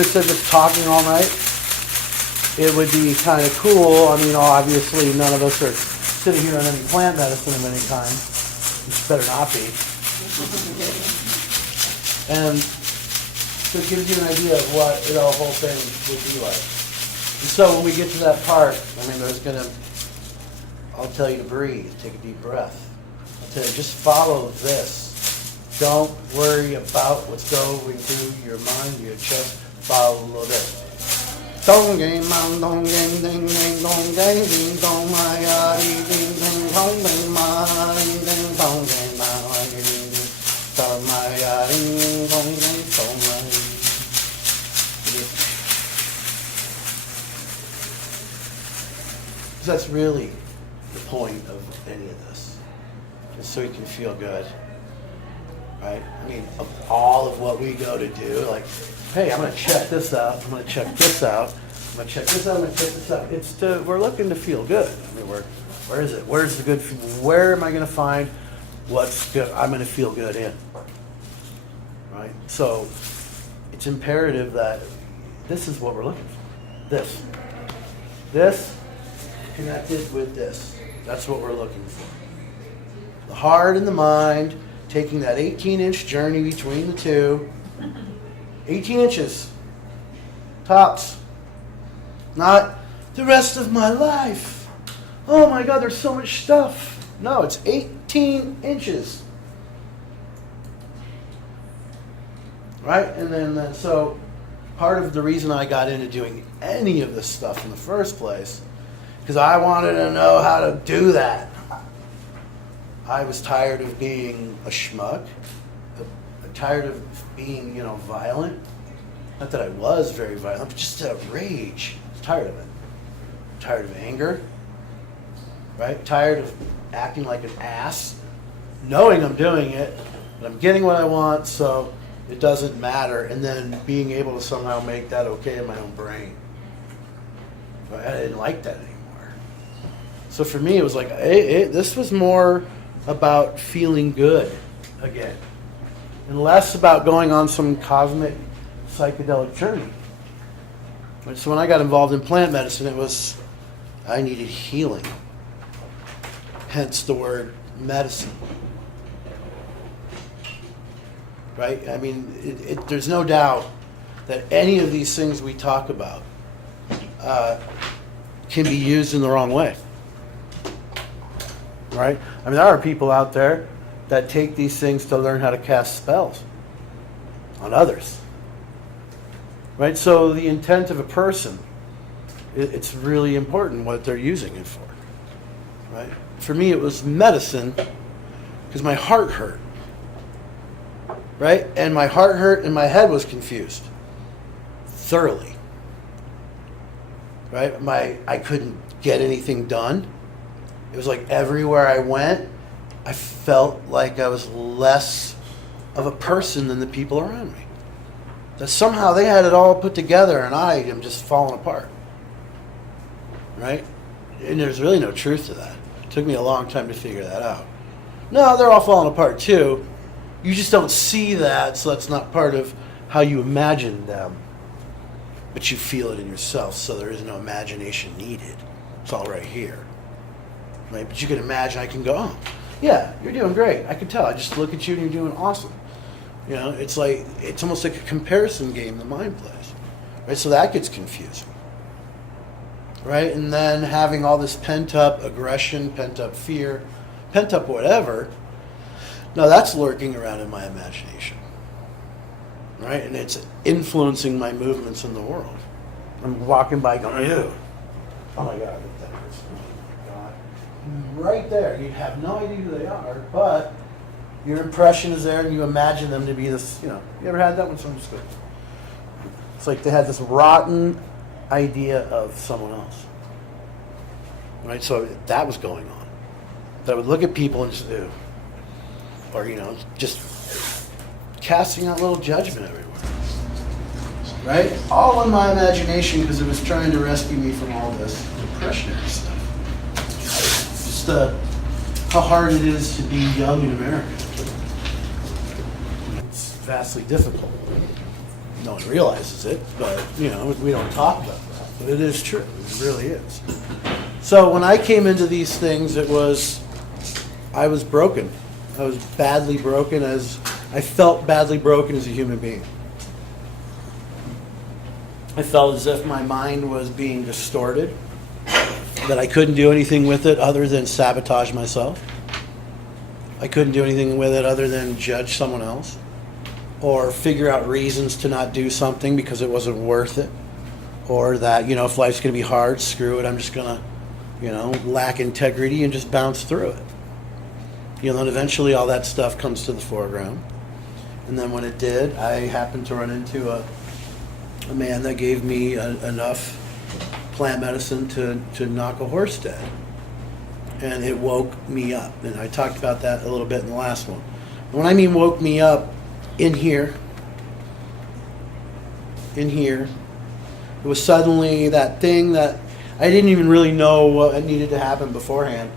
Instead of talking all night, it would be kind of cool. I mean, obviously, none of us are sitting here on any plant medicine of any kind, which better not be. And so it gives you an idea of what the whole thing would be like. And so when we get to that part, I mean, I'll tell you to breathe, take a deep breath. I'll tell you, just follow this. Don't worry about what's going through your mind, your chest. Follow this. Dong gang man, dong gang ding ding dong gang ding dong my ding ding ding dong ding ma ding ding dong gang ma ding ding dong my ding ding dong ding dong my. That's really the point of any of this, just so you can feel good, right? I mean, of all of what we go to do, like, hey, I'm going to check this out, I'm going to check this out, I'm going to check this out, I'm going to check this out. We're looking to feel good. I mean, where is it? Where's the good? Where am I going to find what's good? I'm going to feel good in, right? So it's imperative that this is what we're looking for. This connected with this. That's what we're looking for. The heart and the mind, taking that 18-inch journey between the two. 18 inches. Tops. Not the rest of my life. Oh my God, there's so much stuff. No, it's 18 inches. Right? And then, so part of the reason I got into doing any of this stuff in the first place, because I wanted to know how to do that. I was tired of being a schmuck. Tired of being, violent. Not that I was very violent, but just a rage. I was tired of it. Tired of anger. Right? Tired of acting like an ass. Knowing I'm doing it, but I'm getting what I want, so it doesn't matter. And then being able to somehow make that okay in my own brain. I didn't like that anymore. So for me, it was like, this was more about feeling good again. And less about going on some cosmic psychedelic journey. So when I got involved in plant medicine, I needed healing. Hence the word medicine. Right? I mean, there's no doubt that any of these things we talk about can be used in the wrong way. Right? I mean, there are people out there that take these things to learn how to cast spells on others. Right? So the intent of a person, it's really important what they're using it for. Right? For me, it was medicine because my heart hurt. Right? And my heart hurt and my head was confused. Thoroughly. Right? I couldn't get anything done. It was like everywhere I went, I felt like I was less of a person than the people around me. That somehow they had it all put together and I am just falling apart. Right? And there's really no truth to that. It took me a long time to figure that out. No, they're all falling apart too. You just don't see that, so that's not part of how you imagine them. But you feel it in yourself, so there is no imagination needed. It's all right here. Right? But you can imagine, I can go, oh, yeah, you're doing great. I can tell. I just look at you and you're doing awesome. It's almost like a comparison game the mind plays. Right? So that gets confusing. Right? And then having all this pent-up aggression, pent-up fear, pent-up whatever, now that's lurking around in my imagination. Right? And it's influencing my movements in the world. I'm walking by going, ew. Oh my God, that hurts. Oh my God. Right there. You have no idea who they are, but your impression is there and you imagine them to be this, you ever had that when someone just goes, it's like they had this rotten idea of someone else. Right? So that was going on. That I would look at people and just, ew. Or, just casting out little judgment everywhere. Right? All in my imagination because it was trying to rescue me from all this depressionary stuff. Just how hard it is to be young in America. It's vastly difficult. No one realizes it, but, we don't talk about that. But it is true. It really is. So when I came into these things, I was broken. I was badly broken I felt badly broken as a human being. I felt as if my mind was being distorted, that I couldn't do anything with it other than sabotage myself. I couldn't do anything with it other than judge someone else or figure out reasons to not do something because it wasn't worth it, or that, if life's going to be hard, screw it, I'm just going to, lack integrity and just bounce through it. And eventually all that stuff comes to the foreground. And then when it did, I happened to run into a man that gave me enough plant medicine to knock a horse dead. And it woke me up. And I talked about that a little bit in the last one. When I mean woke me up, in here, it was suddenly that thing that I didn't even really know what needed to happen beforehand,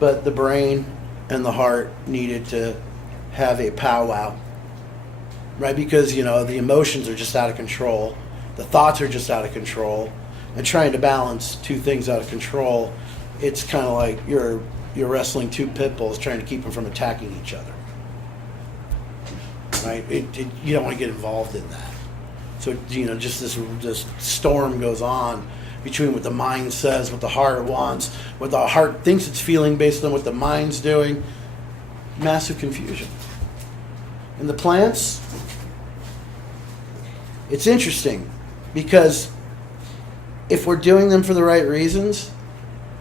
but the brain and the heart needed to have a powwow, right? Because, the emotions are just out of control. The thoughts are just out of control. And trying to balance two things out of control, it's kind of like you're wrestling two pit bulls trying to keep them from attacking each other, right? You don't want to get involved in that. So, just this storm goes on between what the mind says, what the heart wants, what the heart thinks it's feeling based on what the mind's doing. Massive confusion. And the plants, it's interesting because if we're doing them for the right reasons,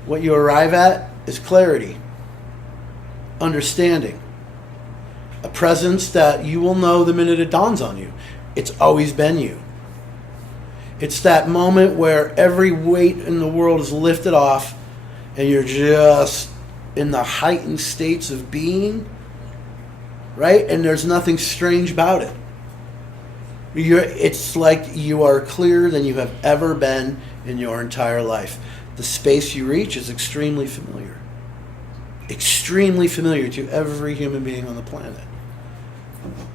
what you arrive at is clarity, understanding, a presence that you will know the minute it dawns on you. It's always been you. It's that moment where every weight in the world is lifted off and you're just in the heightened states of being, right? And there's nothing strange about it. It's like you are clearer than you have ever been in your entire life. The space you reach is extremely familiar. Extremely familiar to every human being on the planet.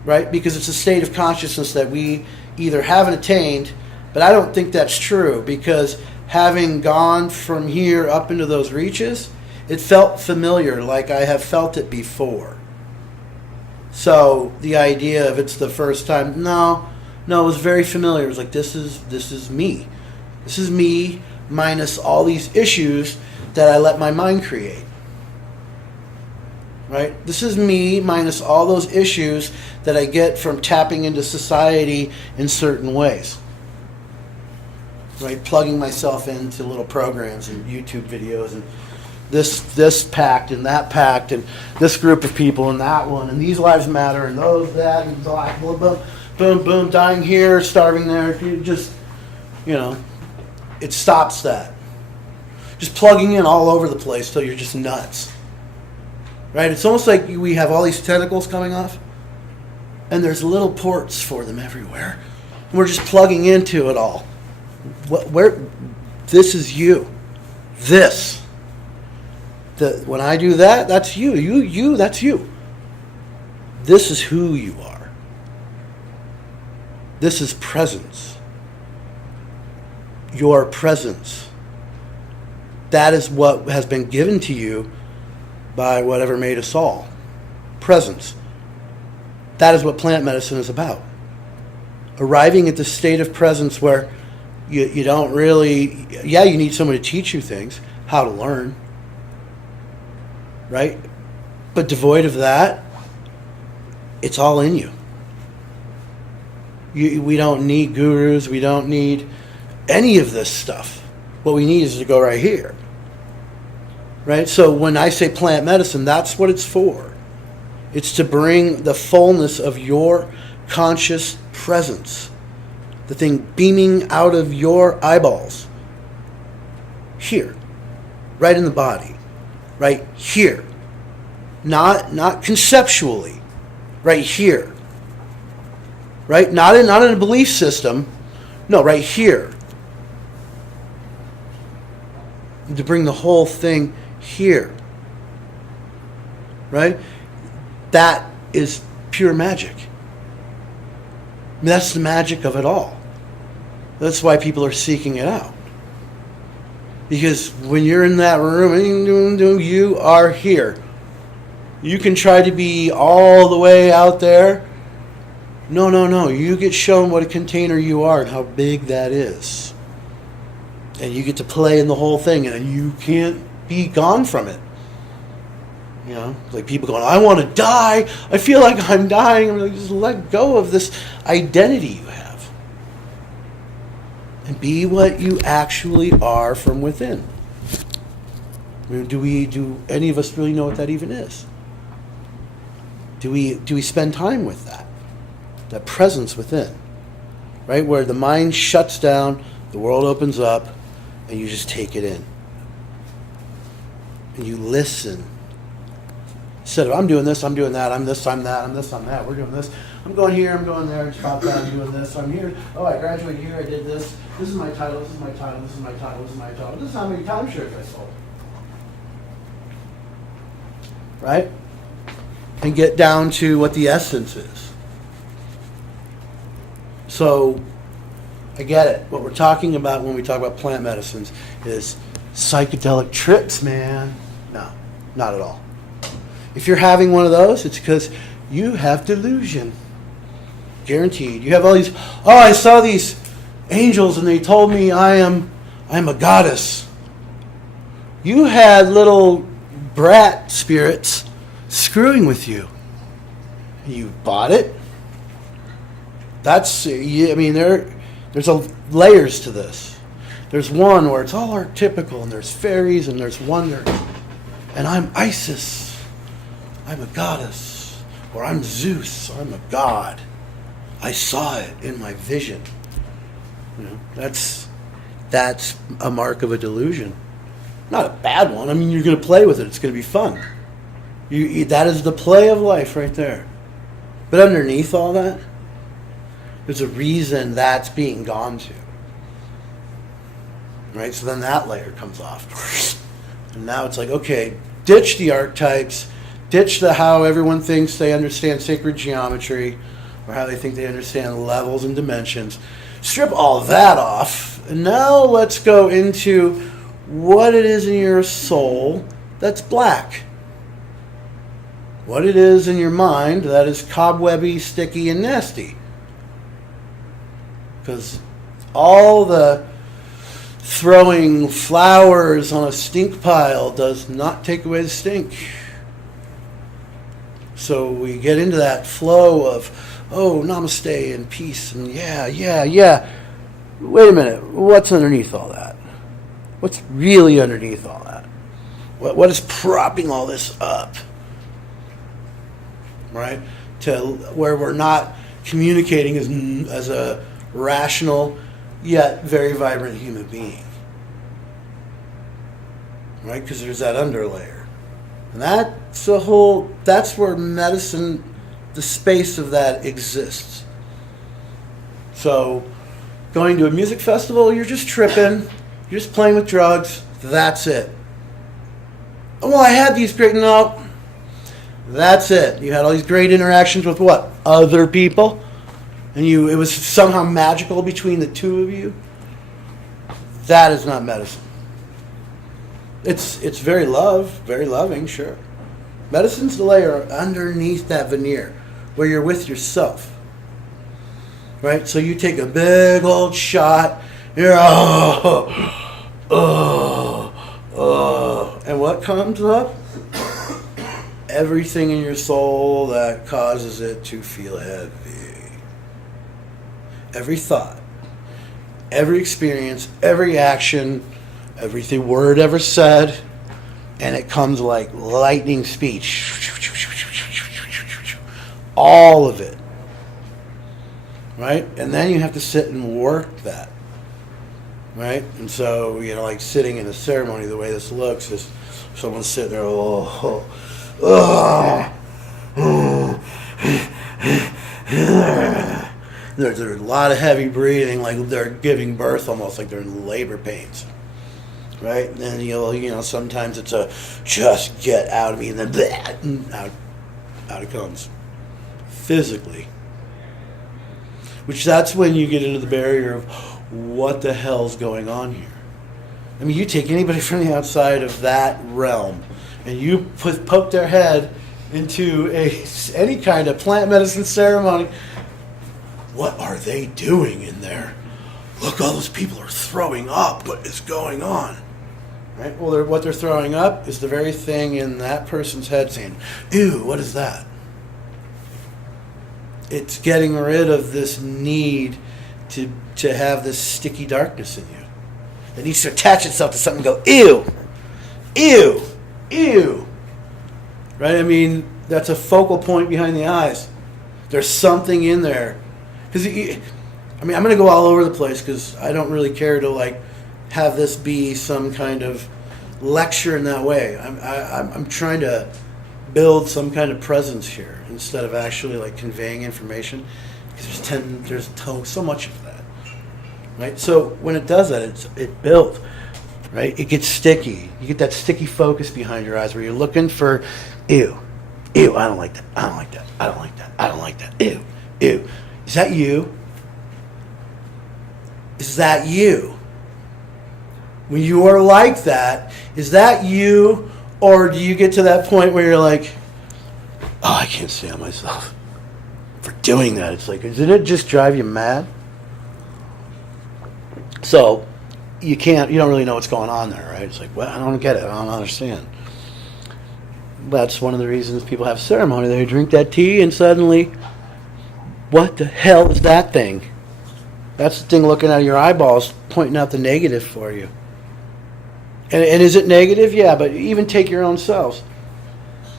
Right? Because it's a state of consciousness that we either haven't attained, but I don't think that's true, because having gone from here up into those reaches, it felt familiar, like I have felt it before. So the idea of it's the first time, no, it was very familiar. It was like, this is me. This is me minus all these issues that I let my mind create. Right? This is me minus all those issues that I get from tapping into society in certain ways. Right? Plugging myself into little programs and YouTube videos and this pact and that pact and this group of people and that one and these lives matter and those, that, and black, boom, boom, boom, boom, dying here, starving there. You just, it stops that. Just plugging in all over the place till you're just nuts. Right? It's almost like we have all these tentacles coming off, and there's little ports for them everywhere. And we're just plugging into it all. This is you. This. When I do that, that's you. You, that's you. This is who you are. This is presence. Your presence. That is what has been given to you by whatever made us all. Presence. That is what plant medicine is about. Arriving at the state of presence where you don't really, you need someone to teach you things, how to learn, right? But devoid of that, it's all in you. We don't need gurus, we don't need any of this stuff. What we need is to go right here. Right? So when I say plant medicine, that's what it's for. It's to bring the fullness of your conscious presence, the thing beaming out of your eyeballs, here, right in the body, right here, not conceptually, right here, right? Not in a belief system, no, right here. To bring the whole thing here, right? That is pure magic. That's the magic of it all. That's why people are seeking it out. Because when you're in that room, you are here. You can try to be all the way out there. No. You get shown what a container you are and how big that is. And you get to play in the whole thing, and you can't be gone from it. You know, like people going, I want to die. I feel like I'm dying. I'm like, just let go of this identity you have. And be what you actually are from within. I mean, do any of us really know what that even is? Do we spend time with that presence within, right? Where the mind shuts down, the world opens up, and you just take it in. And you listen. Instead of, I'm doing this, I'm doing that, I'm this, I'm that, I'm this, I'm that, we're doing this. I'm going here, I'm going there, stop that, I'm doing this, I'm here. Oh, I graduated here, I did this. This is my title, this is my title, this is my title, this is my title. This is how many timeshares I sold. Right? And get down to what the essence is. So, I get it. What we're talking about when we talk about plant medicines is psychedelic trips, man. No, not at all. If you're having one of those, it's because you have delusion. Guaranteed. You have all these, I saw these angels and they told me I'm a goddess. You had little brat spirits screwing with you. You bought it. There's layers to this. There's one where it's all archetypical and there's fairies and there's wonder. And I'm Isis. I'm a goddess. Or I'm Zeus. Or I'm a god. I saw it in my vision. You know, that's a mark of a delusion. Not a bad one. I mean, you're going to play with it. It's going to be fun. That is the play of life right there. But underneath all that, there's a reason that's being gone to. Right? So then that layer comes off. And now it's like, okay, ditch the archetypes, ditch the how everyone thinks they understand sacred geometry, or how they think they understand levels and dimensions. Strip all that off, and now let's go into what it is in your soul that's black. What it is in your mind that is cobwebby, sticky, and nasty. Because all the throwing flowers on a stink pile does not take away the stink. So we get into that flow of, namaste and peace and yeah. Wait a minute, what's underneath all that? What's really underneath all that? What is propping all this up? Right? To where we're not communicating as a rational yet very vibrant human being. Right? Because there's that underlayer. And that's where medicine, the space of that exists. So, going to a music festival, you're just tripping, you're just playing with drugs, that's it. Well, I had these great, no, that's it. You had all these great interactions with what? Other people. And it was somehow magical between the two of you. That is not medicine. It's very loving, sure. Medicine's the layer underneath that veneer where you're with yourself. Right? So you take a big old shot, you're and what comes up? Everything in your soul that causes it to feel heavy. Every thought, every experience, every action, every word ever said, and it comes like lightning speech. All of it. Right? And then you have to sit and work that. Right? And so, like sitting in a ceremony, the way this looks is someone's sitting there, There's a lot of heavy breathing, like they're giving birth, almost like they're in labor pains, right? And then sometimes it's a just get out of me, and then out it comes, physically. which that's when you get into the barrier of what the hell's going on here. I mean, you take anybody from the outside of that realm and you poke their head into any kind of plant medicine ceremony. What are they doing in there? Look, all those people are throwing up. What is going on? Right? Well, what they're throwing up is the very thing in that person's head saying, ew, what is that? It's getting rid of this need to have this sticky darkness in you. It needs to attach itself to something and go, ew, ew, ew. Right? I mean, that's a focal point behind the eyes. There's something in there. Because, I'm going to go all over the place because I don't really care to, have this be some kind of lecture in that way. I'm trying to build some kind of presence here instead of actually, conveying information. Because there's so much of that. Right? So when it does that, it builds, right? It gets sticky. You get that sticky focus behind your eyes where you're looking for, ew, ew, I don't like that, I don't like that, I don't like that, I don't like that, ew, ew. Is that you? Is that you? When you are like that, is that you, or do you get to that point where you're like, oh, I can't stand myself for doing that? It's like, doesn't it just drive you mad? So you don't really know what's going on there, right? It's like, well, I don't get it. I don't understand. That's one of the reasons people have ceremony. They drink that tea and suddenly, what the hell is that thing? That's the thing looking out of your eyeballs, pointing out the negative for you. And is it negative? Yeah, but even take your own selves.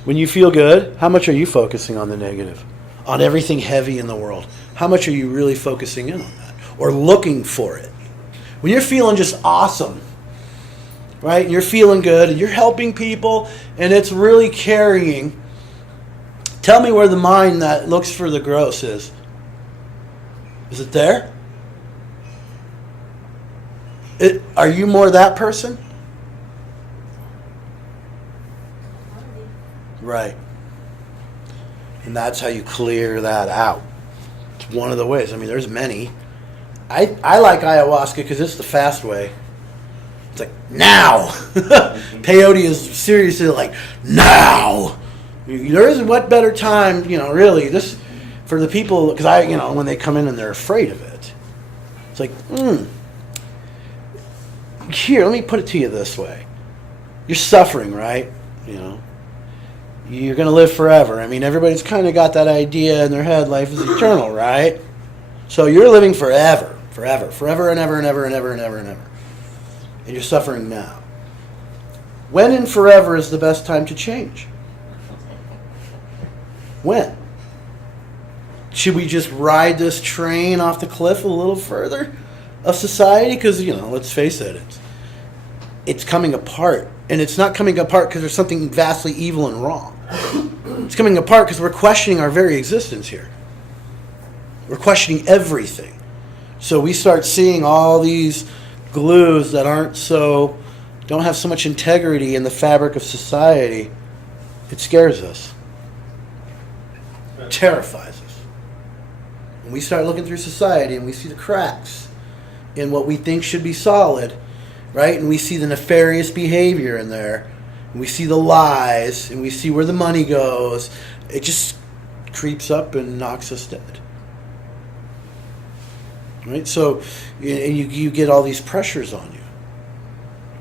When you feel good, how much are you focusing on the negative? On everything heavy in the world? How much are you really focusing in on that? Or looking for it? When you're feeling just awesome, right? And you're feeling good and you're helping people and it's really carrying. Tell me where the mind that looks for the gross is. Is it there? Are you more that person? Right. And that's how you clear that out. It's one of the ways. I mean, there's many. I like ayahuasca because it's the fast way. It's like, now! Peyote is seriously like, now! There isn't what better time, really, this, for the people, because when they come in and they're afraid of it. It's like, here, let me put it to you this way. You're suffering, right? You're going to live forever. I mean, everybody's kind of got that idea in their head, life is eternal, right? So you're living forever and ever and ever and ever and ever and ever. And you're suffering now. When in forever is the best time to change? When? Should we just ride this train off the cliff a little further of society? Because, let's face it, it's coming apart. And it's not coming apart because there's something vastly evil and wrong. It's coming apart because we're questioning our very existence here. We're questioning everything. So we start seeing all these glues that don't have so much integrity in the fabric of society. It scares us. It terrifies us. When we start looking through society and we see the cracks in what we think should be solid, right? And we see the nefarious behavior in there, and we see the lies, and we see where the money goes, it just creeps up and knocks us dead. Right? So, and you get all these pressures on you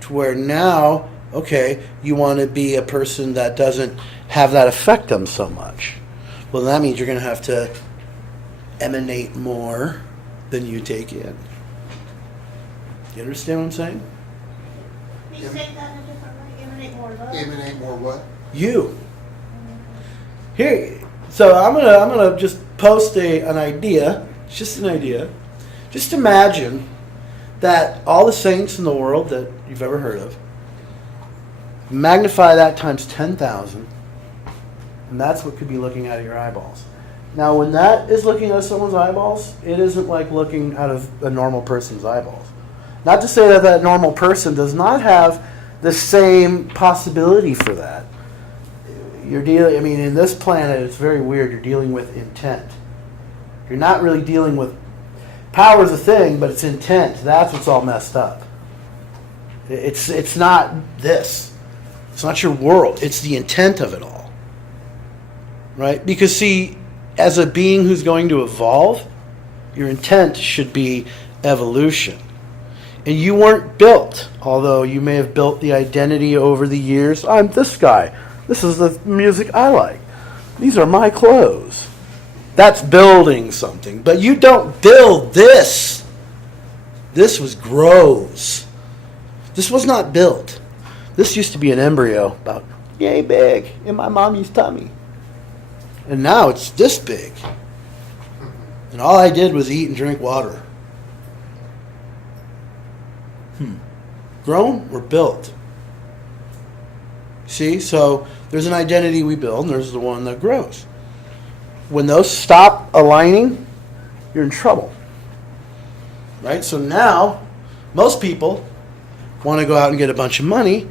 to where now, okay, you want to be a person that doesn't have that affect them so much. Well, that means you're going to have to emanate more than you take in. You understand what I'm saying? Can you say that in a different way? Emanate more love? Emanate more what? You. Here, so I'm gonna just post an idea. It's just an idea. Just imagine that all the saints in the world that you've ever heard of, magnify that times 10,000, and that's what could be looking out of your eyeballs. Now, when that is looking out of someone's eyeballs, it isn't like looking out of a normal person's eyeballs. Not to say that that normal person does not have the same possibility for that. In this planet, it's very weird. You're dealing with intent. You're not really dealing with Power's a thing, but it's intent. That's what's all messed up. It's not this. It's not your world. It's the intent of it all. Right? Because see, as a being who's going to evolve, your intent should be evolution. And you weren't built, although you may have built the identity over the years. I'm this guy. This is the music I like. These are my clothes. That's building something. But you don't build this. This grows. This was not built. This used to be an embryo about yay big in my mommy's tummy. And now it's this big. And all I did was eat and drink water. Grown or built? See, so there's an identity we build, and there's the one that grows. When those stop aligning, you're in trouble. Right? So now, most people want to go out and get a bunch of money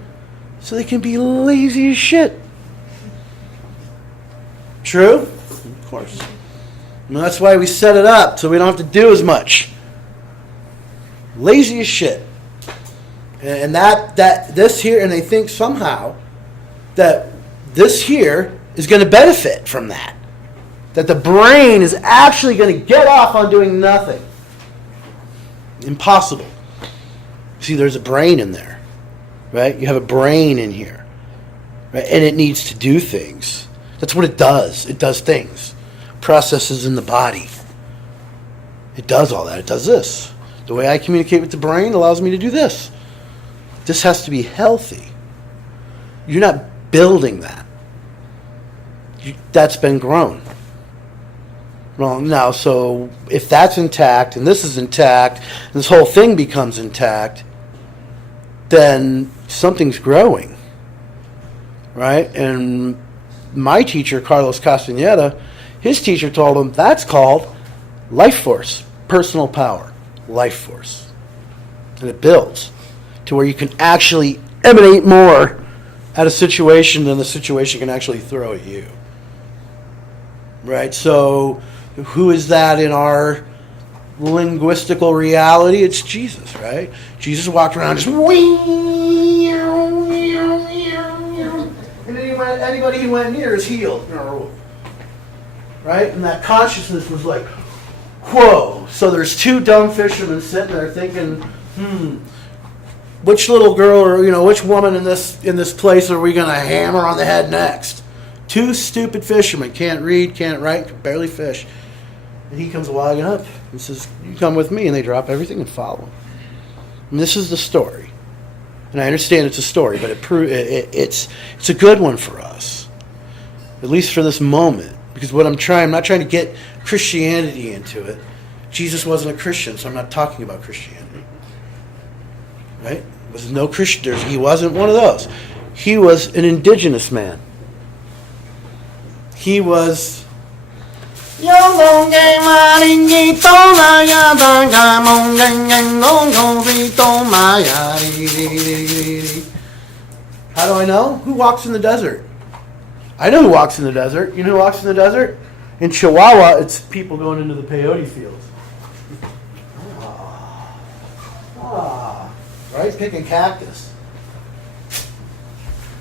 so they can be lazy as shit. True? Of course. And that's why we set it up, so we don't have to do as much. Lazy as shit. And that this here, and they think somehow that this here is going to benefit from that. That the brain is actually going to get off on doing nothing. Impossible. See, there's a brain in there. Right? You have a brain in here. Right? And it needs to do things. That's what it does. It does things. Processes in the body. It does all that. It does this. The way I communicate with the brain allows me to do this. This has to be healthy. You're not building that. That's been grown. Wrong. Now, so if that's intact and this is intact, and this whole thing becomes intact, then something's growing. Right? And my teacher, Carlos Castaneda, his teacher told him that's called life force, personal power, life force. And it builds to where you can actually emanate more at a situation than the situation can actually throw at you. Right? So who is that in our linguistical reality? It's Jesus, right? Jesus walked around just and anybody he went near is healed. Right? And that consciousness was like, whoa. So there's two dumb fishermen sitting there thinking, which little girl or which woman in this place are we going to hammer on the head next? Two stupid fishermen, can't read, can't write, can barely fish. And he comes walking up and says, you come with me. And they drop everything and follow him. And this is the story. And I understand it's a story, but it's a good one for us. At least for this moment. Because I'm not trying to get Christianity into it. Jesus wasn't a Christian, so I'm not talking about Christianity. Right? Was no Christian. He wasn't one of those. He was an indigenous man. He was. How do I know? Who walks in the desert? I know who walks in the desert. You know who walks in the desert? In Chihuahua, it's people going into the peyote fields. Right? Picking cactus.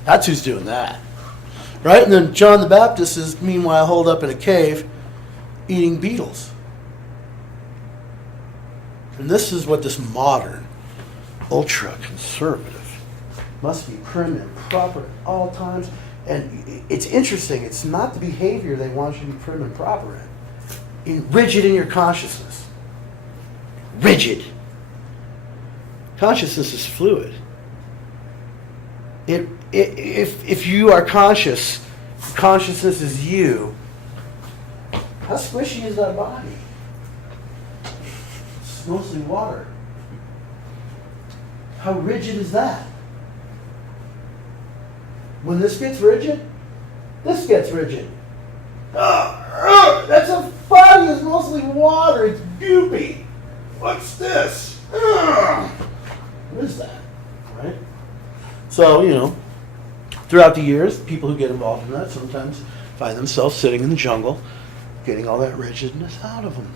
That's who's doing that. Right? And then John the Baptist is meanwhile holed up in a cave eating beetles. And this is what this modern, ultra-conservative must be prim and proper at all times. And it's interesting. It's not the behavior they want you to be prim and proper in. Rigid in your consciousness. Rigid. Consciousness is fluid. If you are conscious, consciousness is you. How squishy is that body? It's mostly water. How rigid is that? When this gets rigid, this gets rigid. That's a body is mostly water. It's goopy. What's this? What is that? Right? So, throughout the years, people who get involved in that sometimes find themselves sitting in the jungle, getting all that rigidness out of them.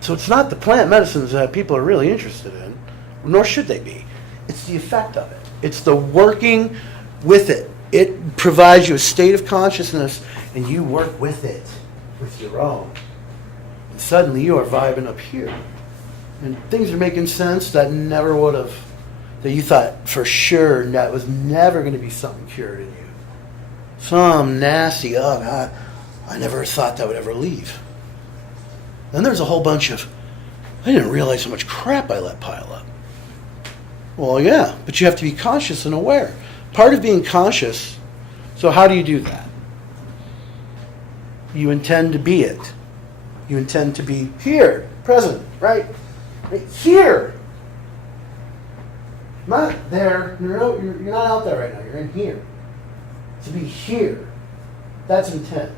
So it's not the plant medicines that people are really interested in, nor should they be. It's the effect of it. It's the working with it. It provides you a state of consciousness, and you work with it, with your own. And suddenly you are vibing up here. And things are making sense that never would have, that you thought for sure that was never going to be something cured in you. Some nasty, oh God, I never thought that would ever leave. Then there's a whole bunch of, I didn't realize how much crap I let pile up. Well, yeah, but you have to be conscious and aware. Part of being conscious, so how do you do that? You intend to be it. You intend to be here, present, right? Right here. Not there. You're not out there right now. You're in here. To be here. That's intent.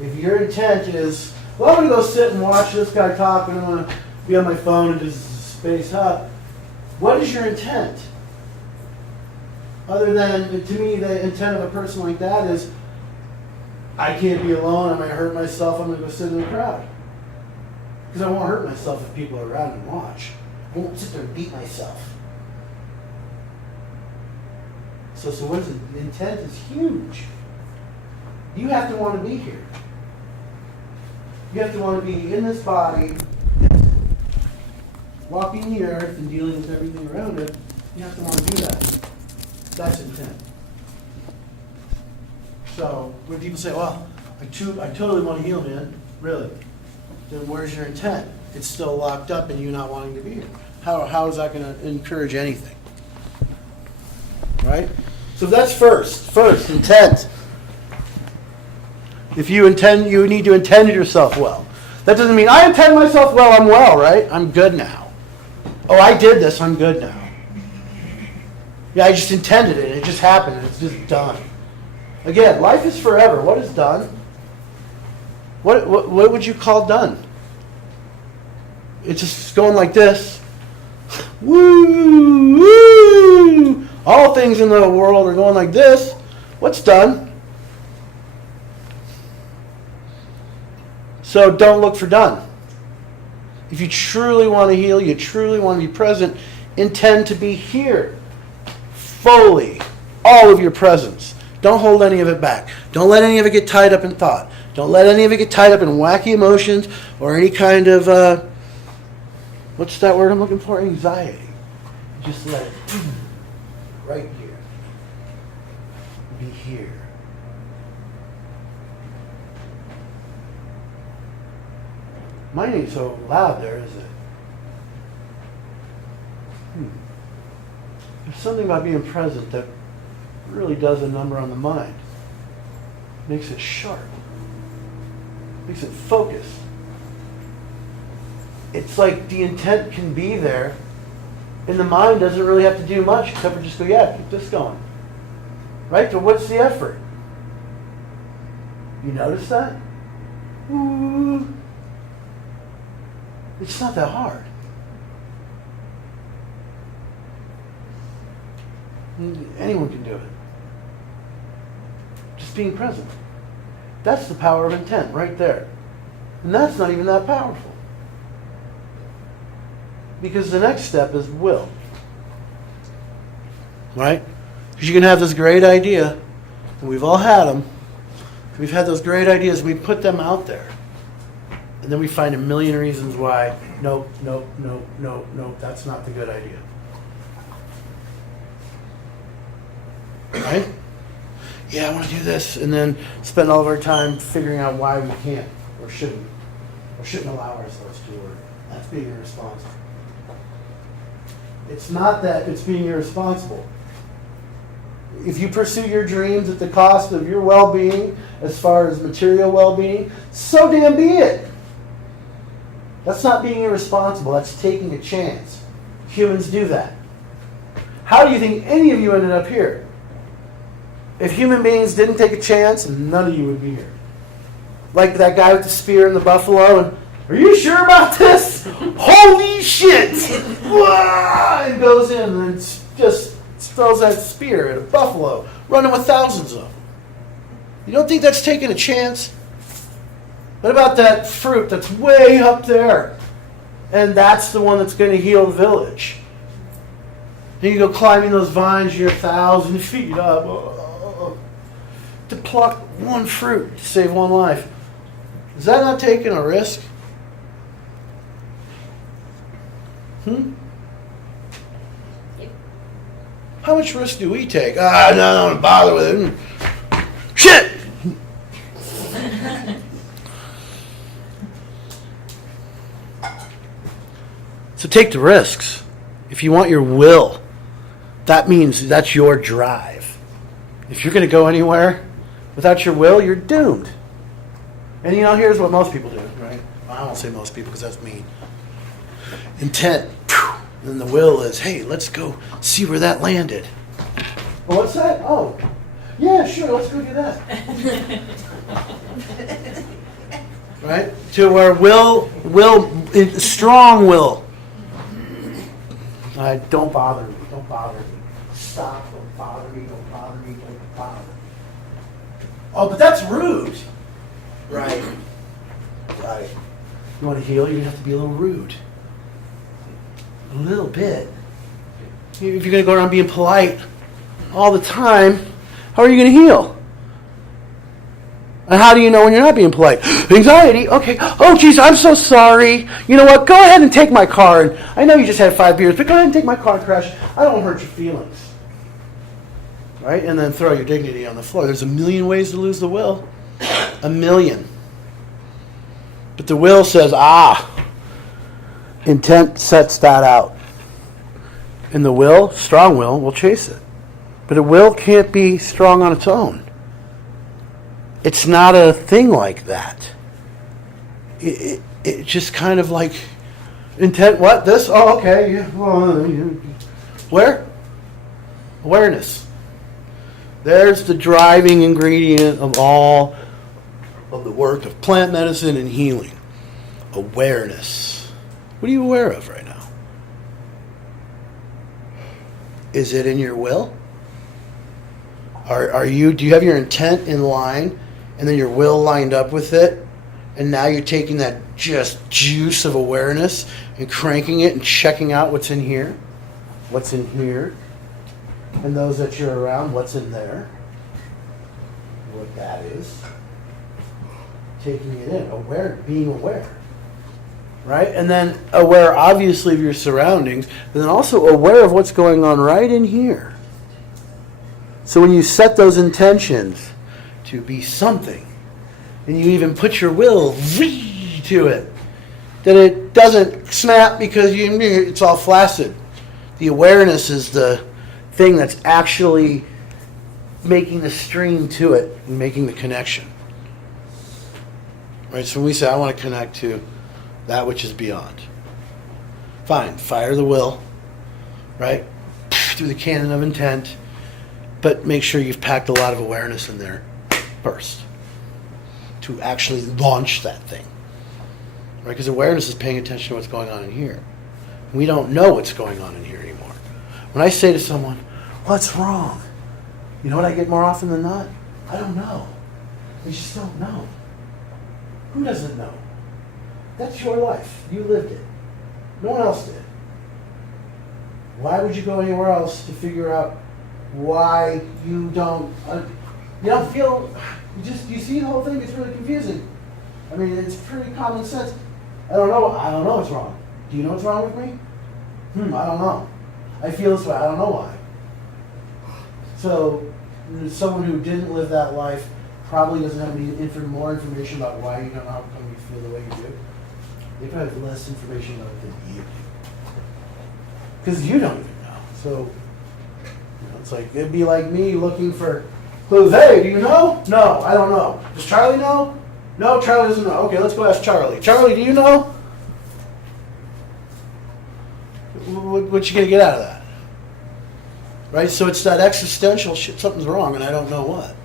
If your intent is, well, I'm going to go sit and watch this guy talk, and I'm going to be on my phone and just space up. What is your intent? Other than, to me, the intent of a person like that is, I can't be alone, I might hurt myself, I'm going to go sit in the crowd. Because I won't hurt myself if people are around and watch. I won't sit there and beat myself. So what is it? The intent is huge. You have to want to be here. You have to want to be in this body, walking the earth and dealing with everything around it. You have to want to do that. That's intent. So when people say, well, I totally want to heal, man, really, then where's your intent? It's still locked up in you not wanting to be here. How is that going to encourage anything? Right? So that's first, intent. If you intend, you need to intend yourself well. That doesn't mean, I intend myself well, I'm well, right? I'm good now. Oh, I did this, I'm good now. Yeah, I just intended it, it just happened, it's just done. Again, life is forever. What is done? What would you call done? It's just going like this. Woo, woo. All things in the world are going like this. What's done? So don't look for done. If you truly want to heal, you truly want to be present, intend to be here. Fully. All of your presence. Don't hold any of it back. Don't let any of it get tied up in thought. Don't let any of it get tied up in wacky emotions or any kind of, what's that word I'm looking for? Anxiety. Just let it right here. Be here. Mine ain't so loud there, is it? There's something about being present that really does a number on the mind. Makes it sharp. Makes it focused. It's like the intent can be there, and the mind doesn't really have to do much except for just go, yeah, keep this going. Right? So what's the effort? You notice that? Ooh. It's not that hard. Anyone can do it. Just being present. That's the power of intent right there. And that's not even that powerful. Because the next step is will. Right? Because you can have this great idea, and we've all had them. We've had those great ideas, we put them out there. And then we find a million reasons why, nope, that's not the good idea. Right? Yeah, I want to do this, and then spend all of our time figuring out why we can't or shouldn't allow ourselves to, or that's being irresponsible. It's not that it's being irresponsible. If you pursue your dreams at the cost of your well-being, as far as material well-being, so damn be it. That's not being irresponsible. That's taking a chance. Humans do that. How do you think any of you ended up here? If human beings didn't take a chance, none of you would be here. Like that guy with the spear and the buffalo, and are you sure about this? Holy shit! And goes in and just throws that spear at a buffalo, running with thousands of them. You don't think that's taking a chance? What about that fruit that's way up there? And that's the one that's going to heal the village. Then you go climbing those vines, you're 1,000 feet up. To pluck one fruit to save one life. Is that not taking a risk? How much risk do we take? No, I don't bother with it. Shit! So take the risks. If you want your will, that means that's your drive. If you're going to go anywhere without your will, you're doomed. And here's what most people do, right? I won't say most people because that's mean. Intent. And the will is, hey, let's go see where that landed. Well, what's that? Oh, yeah, sure, let's go do that. Right? To where strong will. Don't bother me, don't bother me. Stop, don't bother me, don't bother me, don't bother me. Oh, but that's rude. Right. Right. You want to heal, you have to be a little rude. A little bit. If you're going to go around being polite all the time, how are you going to heal? And how do you know when you're not being polite? Anxiety. Okay. Oh, geez, I'm so sorry. You know what? Go ahead and take my car. And I know you just had 5 beers, but go ahead and take my car and crash. I don't want to hurt your feelings. Right? And then throw your dignity on the floor. There's a million ways to lose the will. A million. But the will says, intent sets that out. And the will, strong will chase it. But a will can't be strong on its own. It's not a thing like that. It just kind of like, intent, what? This? Oh, okay. Yeah. Where? Awareness. There's the driving ingredient of all of the work of plant medicine and healing. Awareness. What are you aware of right now? Is it in your will? Do you have your intent in line and then your will lined up with it? And now you're taking that just juice of awareness and cranking it and checking out what's in here? What's in here? And those that you're around, what's in there? What that is. Taking it in, being aware. Right? And then aware, obviously, of your surroundings, but then also aware of what's going on right in here. So when you set those intentions to be something, and you even put your will to it, that it doesn't snap because it's all flaccid. The awareness is the thing that's actually making the stream to it and making the connection. Right? So when we say, I want to connect to that which is beyond. Fine, fire the will, right? Through the cannon of intent, but make sure you've packed a lot of awareness in there first to actually launch that thing. Right? Because awareness is paying attention to what's going on in here. We don't know what's going on in here anymore. When I say to someone, what's wrong? You know what I get more often than not? I don't know. We just don't know. Who doesn't know? That's your life. You lived it. No one else did. Why would you go anywhere else to figure out why you don't feel, you see the whole thing, it's really confusing. I mean, it's pretty common sense. I don't know what's wrong. Do you know what's wrong with me? I don't know. I feel this way, I don't know why. So, someone who didn't live that life probably doesn't have any more information about why you don't know how come you feel the way you do. They probably have less information about it than you do. Because you don't even know. So, it's like, it'd be like me looking for clues. Hey, do you know? No, I don't know. Does Charlie know? No, Charlie doesn't know. Okay, let's go ask Charlie. Charlie, do you know? What you going to get out of that? Right? So it's that existential shit, something's wrong and I don't know what.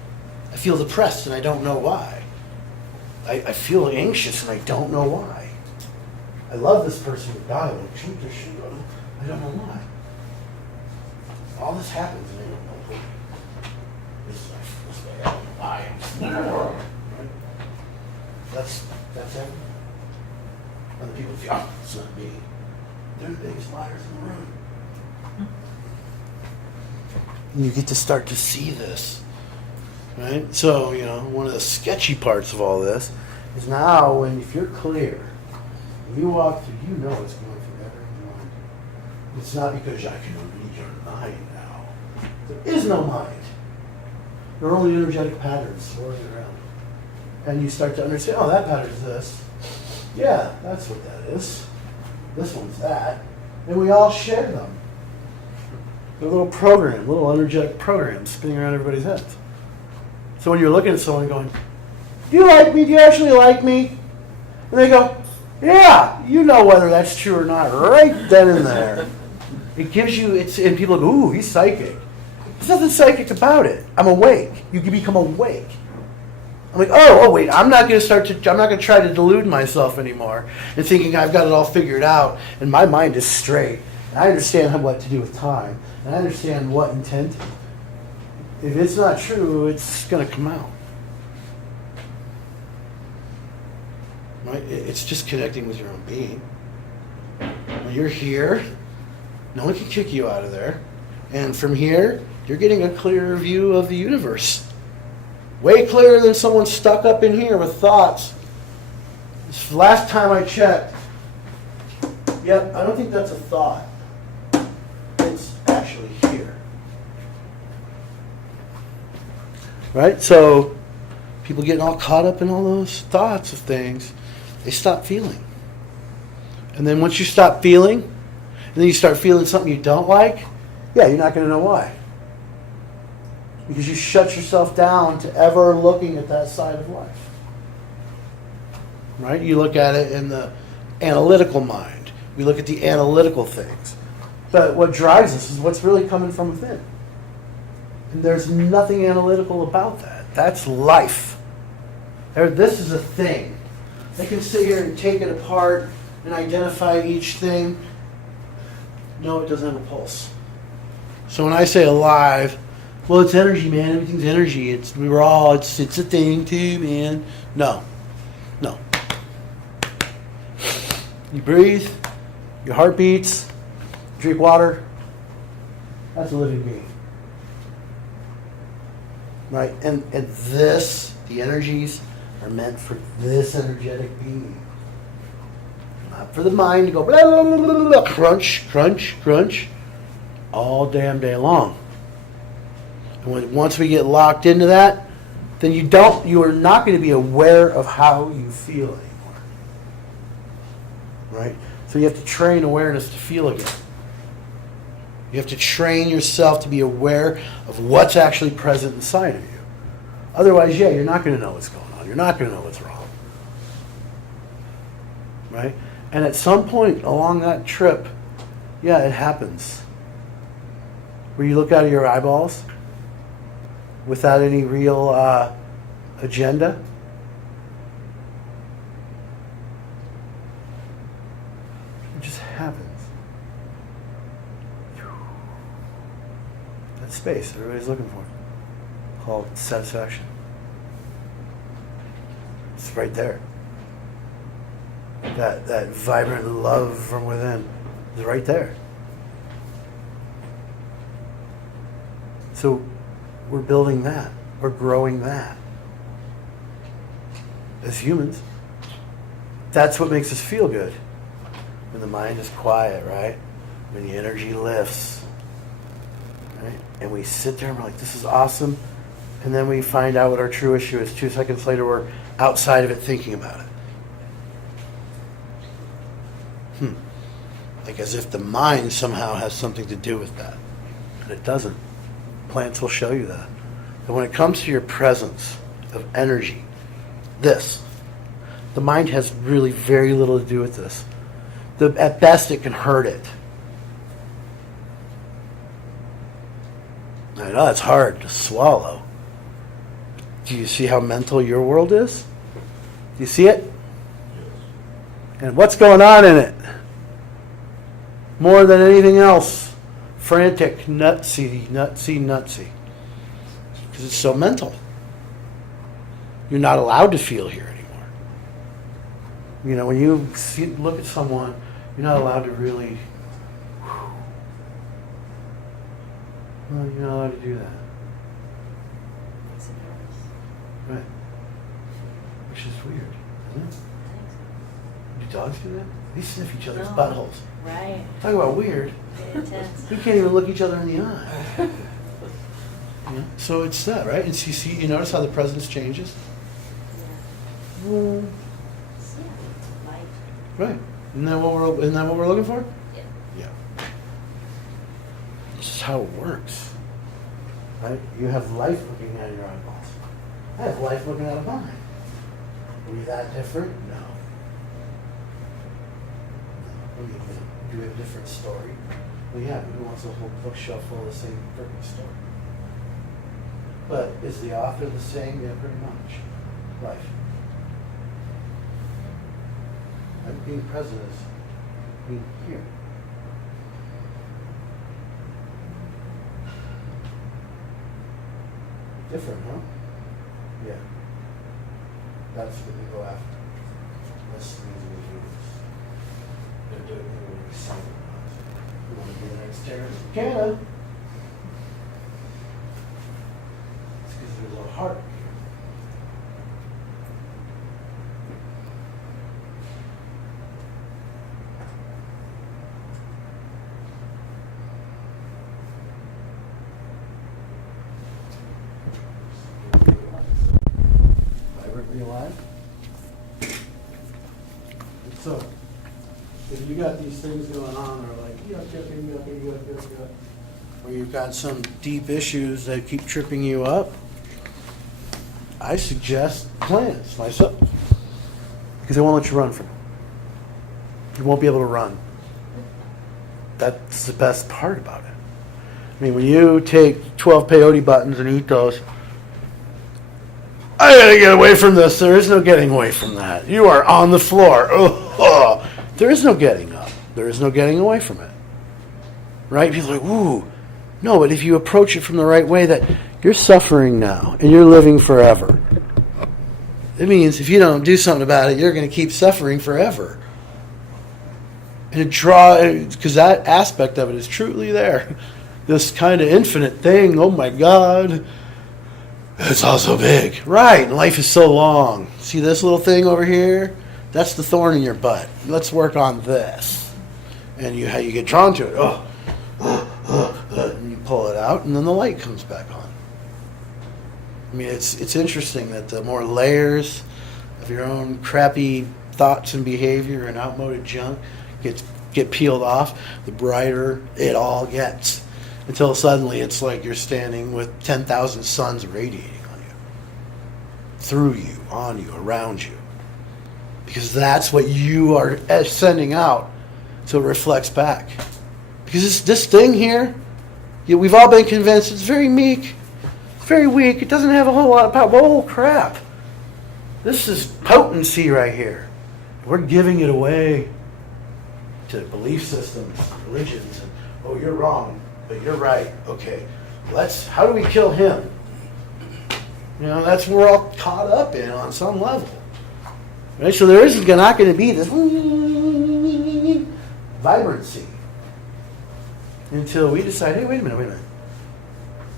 I feel depressed and I don't know why. I feel anxious and I don't know why. I love this person with God. I don't know why. All this happens and I don't know why. This way, I don't know why. That's everything. Other people feel, oh, it's not me. They're the biggest liars in the room. And you get to start to see this, right? So, one of the sketchy parts of all this is now if you're clear, when you walk through, you know it's going through every mind. It's not because I can read your mind now. There is no mind. There are only energetic patterns swirling around. And you start to understand, oh, that pattern's this. Yeah, that's what that is. This one's that. And we all share them. They're a little energetic programs spinning around everybody's heads. So when you're looking at someone going, do you like me? Do you actually like me? And they go, yeah, you know whether that's true or not right then and there. It gives you, and people go, ooh, he's psychic. There's nothing psychic about it. I'm awake. You can become awake. I'm like, oh, wait, I'm not going to try to delude myself anymore and thinking I've got it all figured out and my mind is straight. And I understand what to do with time. And I understand what intent. If it's not true, it's going to come out. Right? It's just connecting with your own being. When you're here, no one can kick you out of there. And from here, you're getting a clearer view of the universe. Way clearer than someone stuck up in here with thoughts. This last time I checked, yep, I don't think that's a thought. It's actually here. Right? So people getting all caught up in all those thoughts of things, they stop feeling. And then once you stop feeling, and then you start feeling something you don't like, yeah, you're not going to know why. Because you shut yourself down to ever looking at that side of life. Right? You look at it in the analytical mind. We look at the analytical things. But what drives us is what's really coming from within. And there's nothing analytical about that. That's life. This is a thing. They can sit here and take it apart and identify each thing. No, it doesn't have a pulse. So when I say alive, well, it's energy, man. Everything's energy. It's a thing too, man. No. You breathe, your heart beats, drink water. That's a living being. Right? And this, the energies, are meant for this energetic being. Not for the mind to go blah, blah, blah, blah, blah, crunch, crunch, crunch, all damn day long. And once we get locked into that, then you are not going to be aware of how you feel anymore. Right? So you have to train awareness to feel again. You have to train yourself to be aware of what's actually present inside of you. Otherwise, you're not going to know what's going on. You're not going to know what's wrong. Right? And at some point along that trip, it happens. Where you look out of your eyeballs without any real agenda. It just happens. That space everybody's looking for, called satisfaction. It's right there. That vibrant love from within is right there. So we're building that. We're growing that. As humans. That's what makes us feel good. When the mind is quiet, right? When the energy lifts. Right? And we sit there and we're like, this is awesome. And then we find out what our true issue is. 2 seconds later, we're outside of it thinking about it. Like as if the mind somehow has something to do with that. And it doesn't. Plants will show you that. And when it comes to your presence of energy, the mind has really very little to do with this. At best, it can hurt it. I know it's hard to swallow. Do you see how mental your world is? Do you see it? And what's going on in it? More than anything else, frantic, nutsy. Because it's so mental. You're not allowed to feel here anymore. You know, when you look at someone, you're not allowed to really. Well, you're not allowed to do that. Right. Which is weird, isn't it? Do dogs do that? They sniff each other's buttholes. Right. Talk about weird. Intense. You can't even look each other in the eye. Yeah. So it's that, right? And you notice how the presence changes? Yeah. Mm. Yeah. Light. Right. Isn't that what we're looking for? Yeah. Yeah. This is how it works. Right? You have life looking out of your eyeballs. I have life looking out of mine. Are we that different? No. Do we have a different story? Well, yeah, but who wants a whole bookshelf full of the same freaking story? But is the author the same? Yeah, pretty much. Life. And being present is being here. Different, huh? Yeah. That's what we go after. This means we do this. They're doing it when we say it. We want to be the next terrorist in Canada. It's because there's a heart here. Vibrantly alive. So, if you got these things going on that are like, yuck, or you've got some deep issues that keep tripping you up, I suggest plants myself. Because they won't let you run from it. You won't be able to run. That's the best part about it. I mean, when you take 12 peyote buttons and eat those, I gotta get away from this. There is no getting away from that. You are on the floor. Oh. There is no getting up. There is no getting away from it. Right? People are like, ooh. No, but if you approach it from the right way, that you're suffering now and you're living forever. It means if you don't do something about it, you're going to keep suffering forever. And because that aspect of it is truly there. This kind of infinite thing, oh my God. It's also big. Right, and life is so long. See this little thing over here? That's the thorn in your butt. Let's work on this. And you get drawn to it. And you pull it out, and then the light comes back on. I mean, it's interesting that the more layers of your own crappy thoughts and behavior and outmoded junk get peeled off, the brighter it all gets. Until suddenly it's like you're standing with 10,000 suns radiating on you. Through you, on you, around you. Because that's what you are sending out, so it reflects back. Because this thing here, we've all been convinced it's very meek, it's very weak, it doesn't have a whole lot of power. Oh, crap. This is potency right here. We're giving it away to belief systems, religions, and, oh, you're wrong, but you're right. Okay, how do we kill him? You know, that's what we're all caught up in on some level. Right? So there is not going to be this vibrancy until we decide, hey, wait a minute.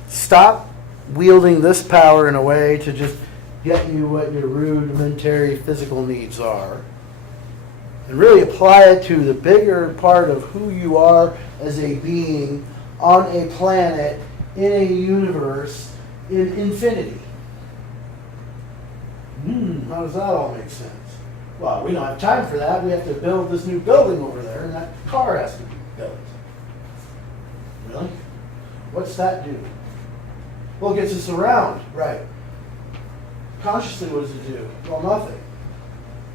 Stop wielding this power in a way to just get you what your rudimentary physical needs are, and really apply it to the bigger part of who you are as a being on a planet, in a universe, in infinity. How does that all make sense? Well, we don't have time for that. We have to build this new building over there, and that car has to be built. Really? What's that do? Well, it gets us around, right? Consciously, what does it do? Well, nothing.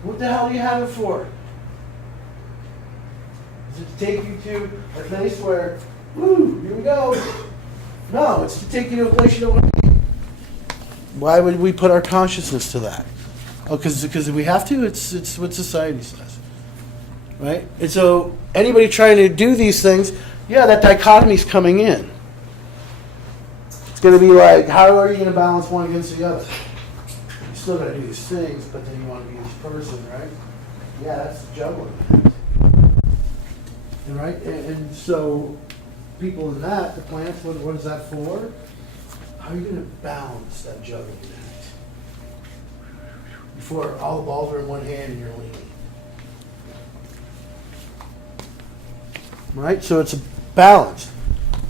What the hell do you have it for? Is it to take you to a place where, woo, here we go? No, it's to take you to a place you don't want to be. Why would we put our consciousness to that? Oh, because we have to? It's what society says. Right? And so anybody trying to do these things, yeah, that dichotomy's coming in. It's going to be like, how are you going to balance one against the other? You still got to do these things, but then you want to be this person, right? Yeah, that's the juggling. And right, and so people in that, the plants, what is that for? How are you going to balance that juggling act? Before all the balls are in one hand and you're leaning. Right, so it's a balance.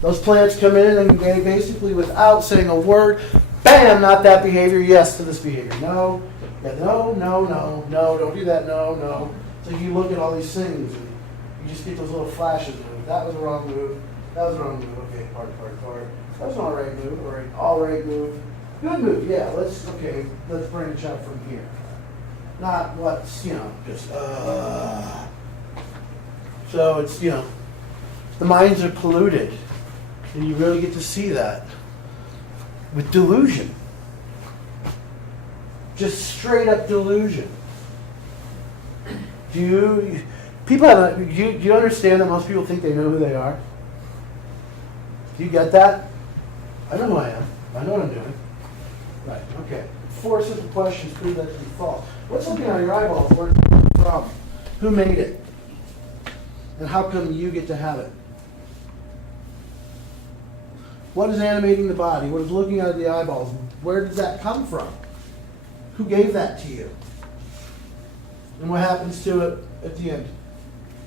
Those plants come in and they basically, without saying a word, bam, not that behavior, yes to this behavior. No, yeah, no, don't do that, no. So you look at all these things and you just get those little flashes of that was the wrong move, that was the wrong move, okay, part. That was an all right move, all right move. Good move, yeah, let's branch out from here. Not what's, just, So it's, the minds are polluted. And you really get to see that with delusion. Just straight up delusion. Do you understand that most people think they know who they are? Do you get that? I know who I am. I know what I'm doing. Right, okay. 4 simple questions prove that to be false. What's looking at your eyeballs? Where's the problem? Who made it? And how come you get to have it? What is animating the body? What is looking out of the eyeballs? Where does that come from? Who gave that to you? And what happens to it at the end?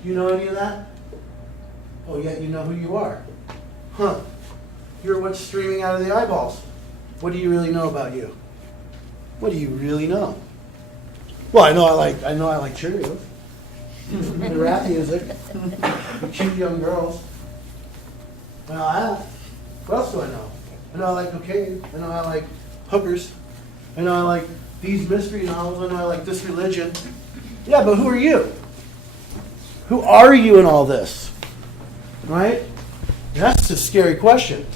Do you know any of that? Oh, yet you know who you are. Huh. You're what's streaming out of the eyeballs. What do you really know about you? What do you really know? Well, I know I like Cheerios. And rap music. And cute young girls. What else do I know? I know I like cocaine. I know I like hookers. I know I like these mystery novels. I know I like this religion. Yeah, but who are you? Who are you in all this? Right? That's a scary question.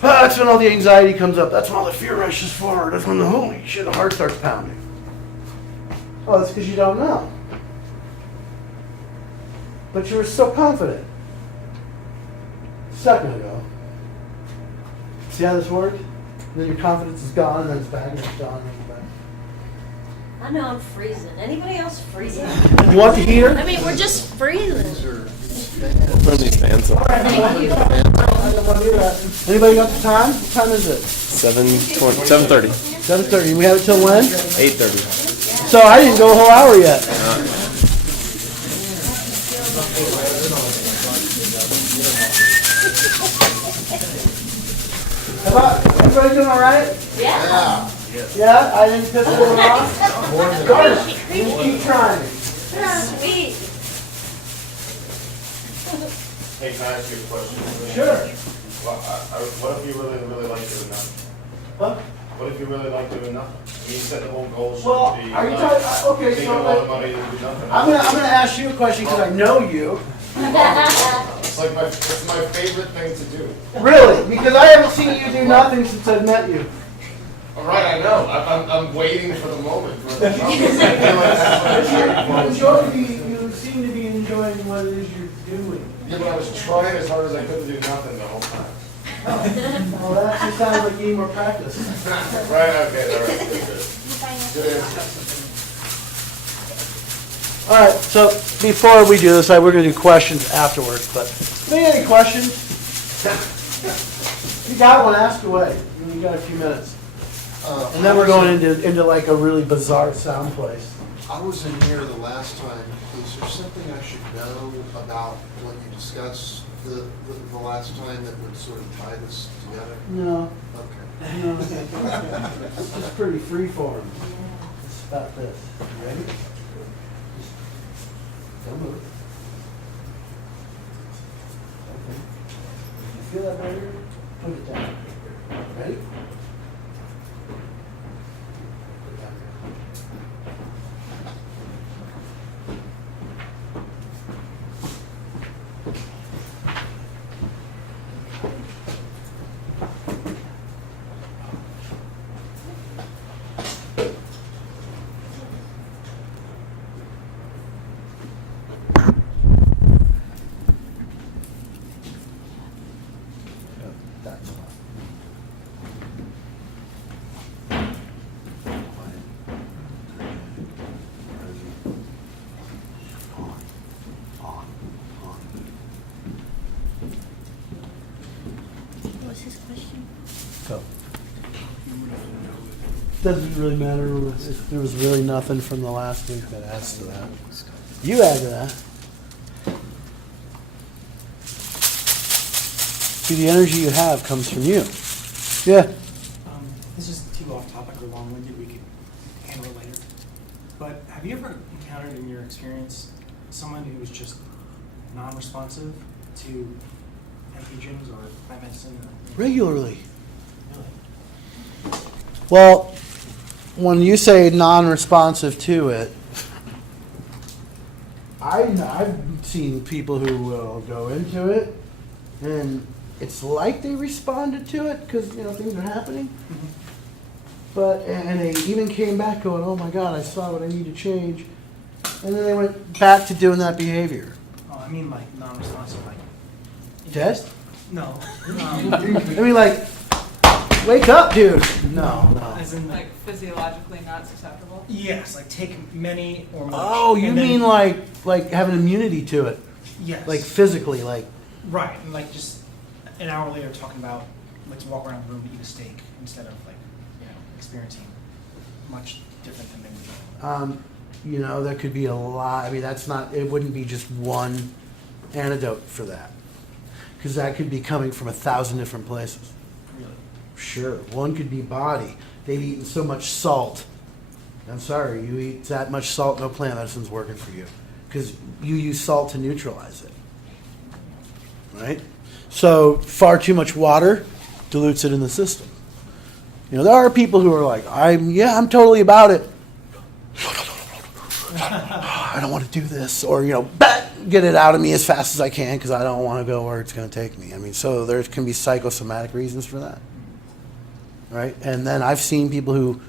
That's when all the anxiety comes up. That's when all the fear rushes forward. That's when the holy shit, the heart starts pounding. Oh, that's because you don't know. But you were so confident. A second ago. See how this worked? And then your confidence is gone, and then it's back, and it's gone, and it's back. I know I'm freezing. Anybody else freezing? You want the heater? I mean, we're just freezing. Turn these fans on. Thank you. Anybody got the time? What time is it? 7:30. 7:30. We have it till when? 8:30. So I didn't go a whole hour yet. Everybody doing all right? Yeah. Yeah? I didn't piss anyone off? Keep trying. Sweet. Hey, can I ask you a question? Sure. What if you really like doing nothing? Huh? What if you really like doing nothing? I mean, you said the whole goal should Well, be are you like, talking? Okay, making so a lot of money and do nothing. I'm gonna ask you a question because I know you. It's like it's my favorite thing to do. Really? Because I haven't seen you do nothing since I've met you. All right, I know. I'm waiting for the moment. You seem to be enjoying what it is you're doing. Yeah, but I was trying as hard as I could to do nothing the whole time. Well, that just sounds like you need more practice. Right? Okay. All right. Good. Good answer. All right, so before we do this, we're going to do questions afterwards, but any questions? If you got one, ask away. You got a few minutes. And then we're going into like a really bizarre sound place. I wasn't here the last time. Is there something I should know about what you discussed the last time that would sort of tie this together? No, Okay. no, it's just pretty free form. It's about this. You ready? Just don't move. Okay. If you feel that better, put it down. Ready? Put it down here. That's fine. Doesn't really matter if there was really nothing from the last week that adds to that. You add to that. See, the energy you have comes from you. Yeah. This is too off topic or long-winded, we could handle it later. But have you ever encountered in your experience someone who was just non-responsive to entheogens or plant medicine? Regularly. Really? Well, when you say non-responsive to it, I've seen people who will go into it, and it's like they responded to it because things are happening. Mm-hmm. But and they even came back going, "Oh my God, I saw what I need to change," and then they went back to doing that behavior. Oh, I mean like non-responsive, like... Dead? No. I mean, like, wake up, dude. No. As in Like physiologically not susceptible? yes, like take many or much. Oh, you and then- mean like having immunity to it, Yes. like physically, like. Right, and like just an hour later talking about let's walk around the room to eat a steak instead of like, experiencing much different than they were doing. There could be a lot. I mean, it wouldn't be just one antidote for that. Because that could be coming from 1,000 different places. Really? Sure. One could be body. They've eaten so much salt. I'm sorry, you eat that much salt, no plant medicine's working for you. Because you use salt to neutralize it. Right? So, far too much water dilutes it in the system. There are people who are like, I'm totally about it. I don't want to do this. Or, get it out of me as fast as I can because I don't want to go where it's going to take me. I mean, so there can be psychosomatic reasons for that. Right? And then I've seen people who,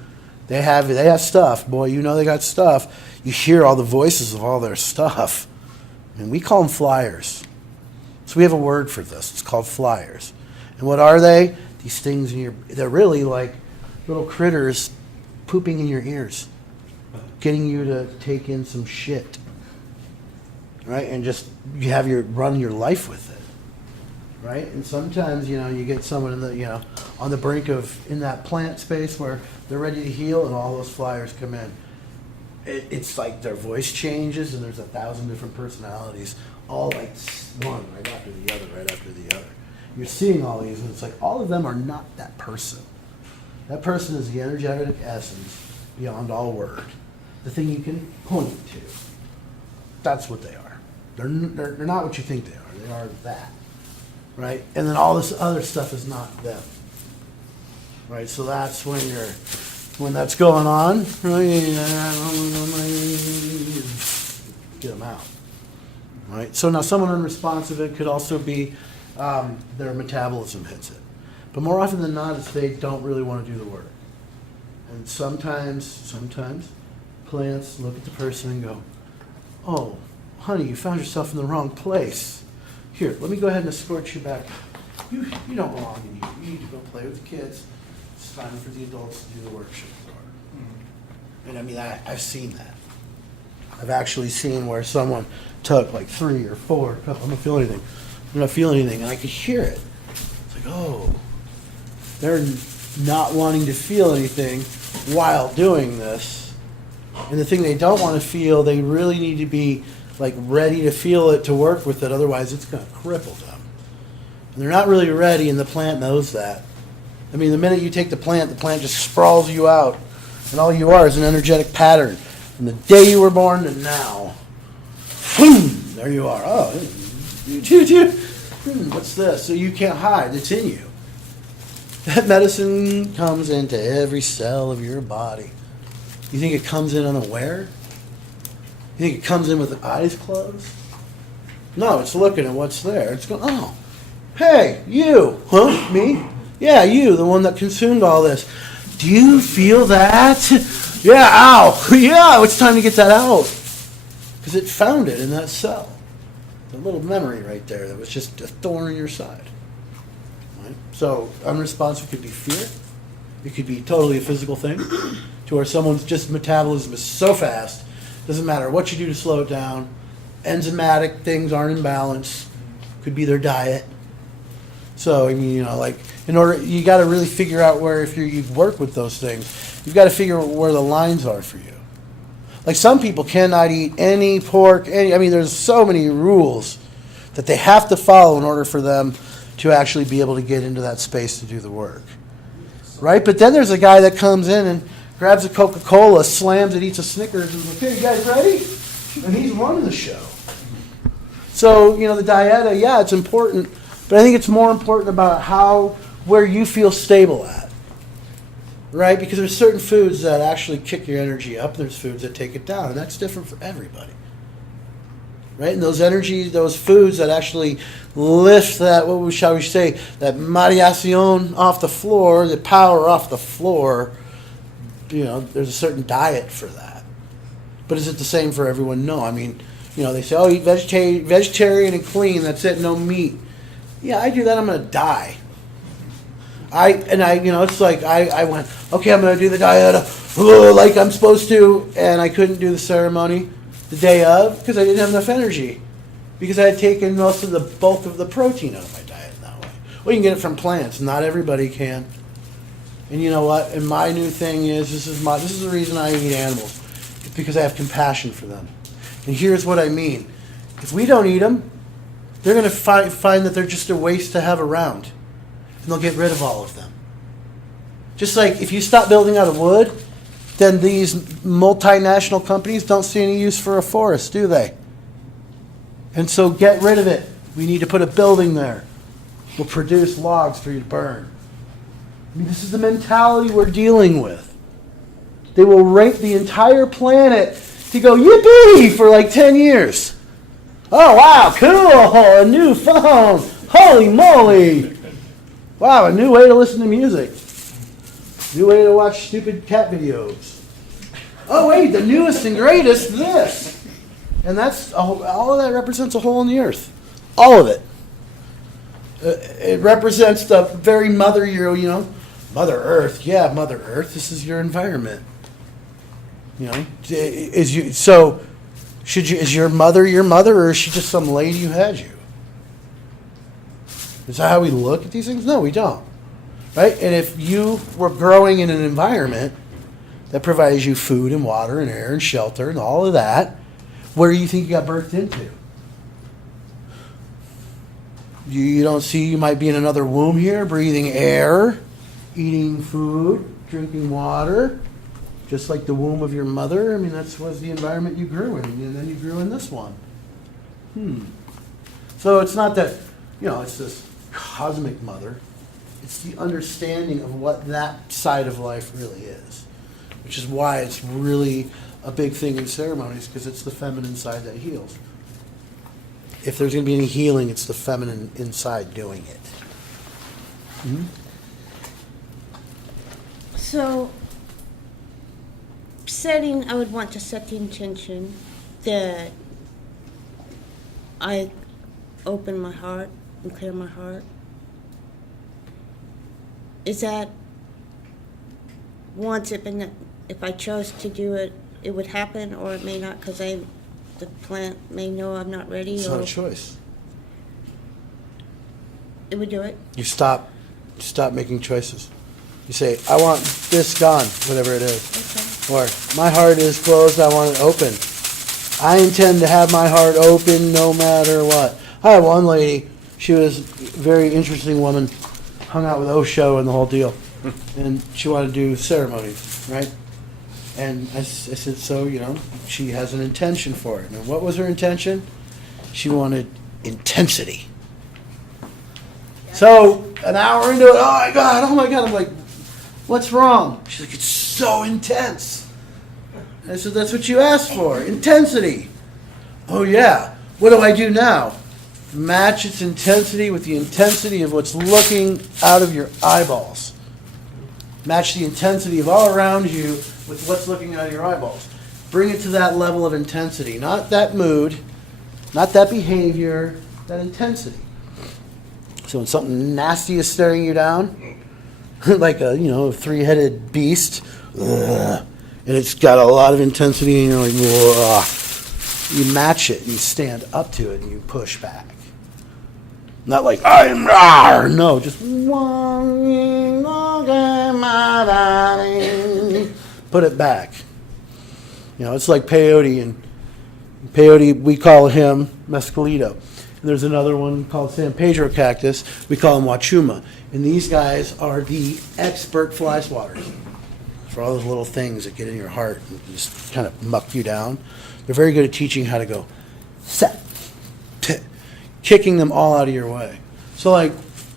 they have stuff. Boy, they got stuff. You hear all the voices of all their stuff. And we call them flyers. So we have a word for this. It's called flyers. And what are they? These things they're really like little critters pooping in your ears, getting you to take in some shit, right? And just run your life with it, right? And sometimes you get someone on the brink of in that plant space where they're ready to heal, and all those flyers come in. It's like their voice changes, and there's 1,000 different personalities, all like one right after the other, right after the other. You're seeing all these, and it's like all of them are not that person. That person is the energetic essence beyond all word. The thing you can point to. That's what they are. They're not what you think they are. They are that. Right? And then all this other stuff is not them. Right? So that's when that's going on, right? Get them out. Right? So now someone unresponsive, it could also be their metabolism hits it. But more often than not, it's they don't really want to do the work. And sometimes plants look at the person and go, "Oh, honey, you found yourself in the wrong place. Here, let me go ahead and escort you back. You don't belong in here. You need to go play with the kids. It's time for the adults to do the work." And I mean, I've seen that. I've actually seen where someone took like 3 or 4, I'm not feeling anything. I'm not feeling anything, and I could hear it. It's like, oh, they're not wanting to feel anything while doing this. And the thing they don't want to feel, they really need to be like ready to feel it to work with it, otherwise it's going to cripple them. And they're not really ready, and the plant knows that. I mean, the minute you take the plant just sprawls you out, and all you are is an energetic pattern from the day you were born to now. Boom! There you are. Oh, what's this? So you can't hide. It's in you. That medicine comes into every cell of your body. You think it comes in unaware? You think it comes in with the eyes closed? No, it's looking at what's there. It's going, oh, hey, you. Huh? Me? Yeah, you, the one that consumed all this. Do you feel that? Yeah, ow. Yeah, it's time to get that out. Because it found it in that cell. The little memory right there that was just a thorn in your side. Right? So unresponsive could be fear. It could be totally a physical thing. To where someone's just metabolism is so fast, doesn't matter what you do to slow it down. Enzymatic things aren't in balance. Could be their diet. So, I mean, like, in order, you got to really figure out where, if you work with those things, you've got to figure out where the lines are for you. Like, some people cannot eat any pork, I mean, there's so many rules that they have to follow in order for them to actually be able to get into that space to do the work. Right? But then there's a guy that comes in and grabs a Coca-Cola, slams it, eats a Snickers, and is like, "Okay, you guys ready?" And he's running the show. So, the dieta, yeah, it's important, but I think it's more important about where you feel stable at. Right? Because there's certain foods that actually kick your energy up, and there's foods that take it down, and that's different for everybody. Right? And those foods that actually lift that, shall we say, that motivación off the floor, the power off the floor, there's a certain diet for that. But is it the same for everyone? No. I mean, they say, eat vegetarian and clean, that's it, no meat. Yeah, I do that, I'm going to die. It's like I went, okay, I'm going to do the diet like I'm supposed to, and I couldn't do the ceremony the day of because I didn't have enough energy because I had taken most of the bulk of the protein out of my diet that way. Well, you can get it from plants. Not everybody can. And you know what? And my new thing is, this is the reason I eat animals. It's because I have compassion for them. And here's what I mean. If we don't eat them, they're going to find that they're just a waste to have around. And they'll get rid of all of them. Just like if you stop building out of wood, then these multinational companies don't see any use for a forest, do they? And so get rid of it. We need to put a building there. We'll produce logs for you to burn. I mean, this is the mentality we're dealing with. They will rape the entire planet to go, yippee, for like 10 years. Oh, wow, cool, a new phone. Holy moly. Wow, a new way to listen to music. New way to watch stupid cat videos. Oh, wait, the newest and greatest, this. And that's all of that represents a hole in the earth. All of it. It represents the very mother, Mother Earth. Yeah, Mother Earth, this is your environment. Is your mother, or is she just some lady who had you? Is that how we look at these things? No, we don't. Right? And if you were growing in an environment that provides you food and water and air and shelter and all of that, where do you think you got birthed into? You don't see you might be in another womb here, breathing air, eating food, drinking water, just like the womb of your mother. I mean, that was the environment you grew in, and then you grew in this one. So it's not that, it's this cosmic mother. It's the understanding of what that side of life really is, which is why it's really a big thing in ceremonies, because it's the feminine side that heals. If there's going to be any healing, it's the feminine inside doing it. So, I would want to set the intention that I open my heart and clear my heart. Is that once if I chose to do it, it would happen, or it may not, because the plant may know I'm not ready? It's not a choice. It would do it? You stop making choices. You say, I want this gone, whatever it is. Okay. Or, my heart is closed, I want it open. I intend to have my heart open no matter what. I had one lady, she was a very interesting woman, hung out with Osho and the whole deal. And she wanted to do ceremonies, right? And I said, so, she has an intention for it. And what was her intention? She wanted intensity. So, an hour into it, oh my God. I'm like, what's wrong? She's like, it's so intense. I said, that's what you asked for, intensity. Oh yeah, what do I do now? Match its intensity with the intensity of what's looking out of your eyeballs. Match the intensity of all around you with what's looking out of your eyeballs. Bring it to that level of intensity, not that mood, not that behavior, that intensity. So when something nasty is staring you down, like a three-headed beast, and it's got a lot of intensity, and you're like, whoa. You match it, and you stand up to it, and you push back. Not like, I'm rawr. No, just one look at my body. Put it back. You know, it's like peyote, and peyote, we call him mescalito. And there's another one called San Pedro cactus. We call him wachuma. And these guys are the expert fly swatters for all those little things that get in your heart and just kind of muck you down. They're very good at teaching how to go Sept, kicking them all out of your way. So, like,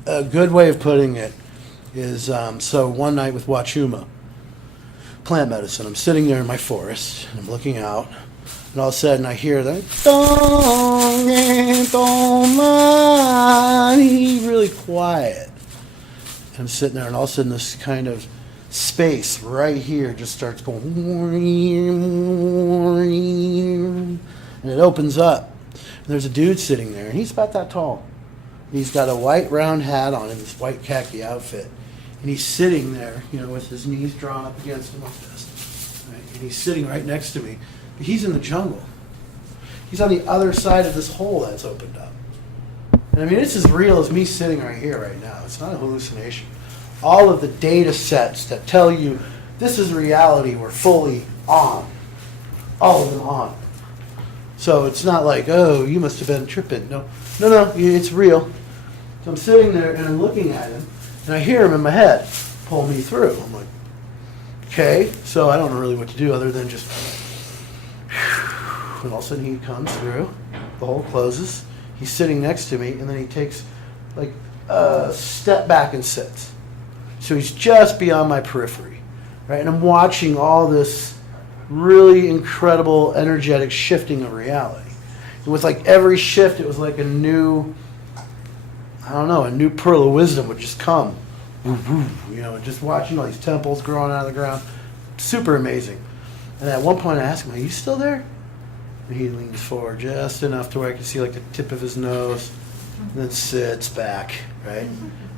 a good way of putting it is, so one night with wachuma, plant medicine, I'm sitting there in my forest, and I'm looking out, and all of a sudden I hear that, really quiet. And I'm sitting there, and all of a sudden this kind of space right here just starts going, and it opens up. And there's a dude sitting there, and he's about that tall. He's got a white round hat on and this white khaki outfit. And he's sitting there, you know, with his knees drawn up against him like this. Right? And he's sitting right next to me. But he's in the jungle. He's on the other side of this hole that's opened up. And I mean, it's as real as me sitting right here right now. It's not a hallucination. All of the data sets that tell you this is reality were fully on. All of them on. So it's not like, oh, you must have been tripping. No, it's real. So I'm sitting there and I'm looking at him, and I hear him in my head pull me through. I'm like, okay, so I don't know really what to do other than just, and all of a sudden he comes through, the hole closes, he's sitting next to me, and then he takes like a step back and sits. So he's just beyond my periphery, right? And I'm watching all this really incredible energetic shifting of reality. And with like every shift, it was like a new pearl of wisdom would just come. You know, just watching all these temples growing out of the ground. Super amazing. And at one point I asked him, are you still there? And he leans forward just enough to where I can see like the tip of his nose, and then sits back, right?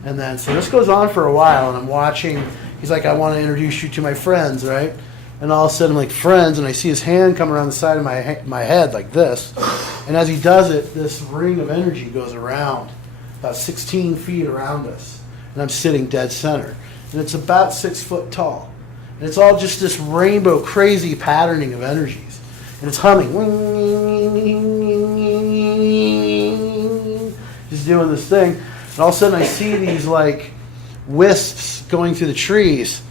And then, so this goes on for a while, and I'm watching. He's like, I want to introduce you to my friends, right? And all of a sudden, I'm like, friends, and I see his hand come around the side of my head like this. And as he does it, this ring of energy goes around, about 16 feet around us. And I'm sitting dead center. And it's about 6 foot tall. And it's all just this rainbow, crazy patterning of energies. And it's humming. Just doing this thing. And all of a sudden, I see these, like, wisps going through the trees.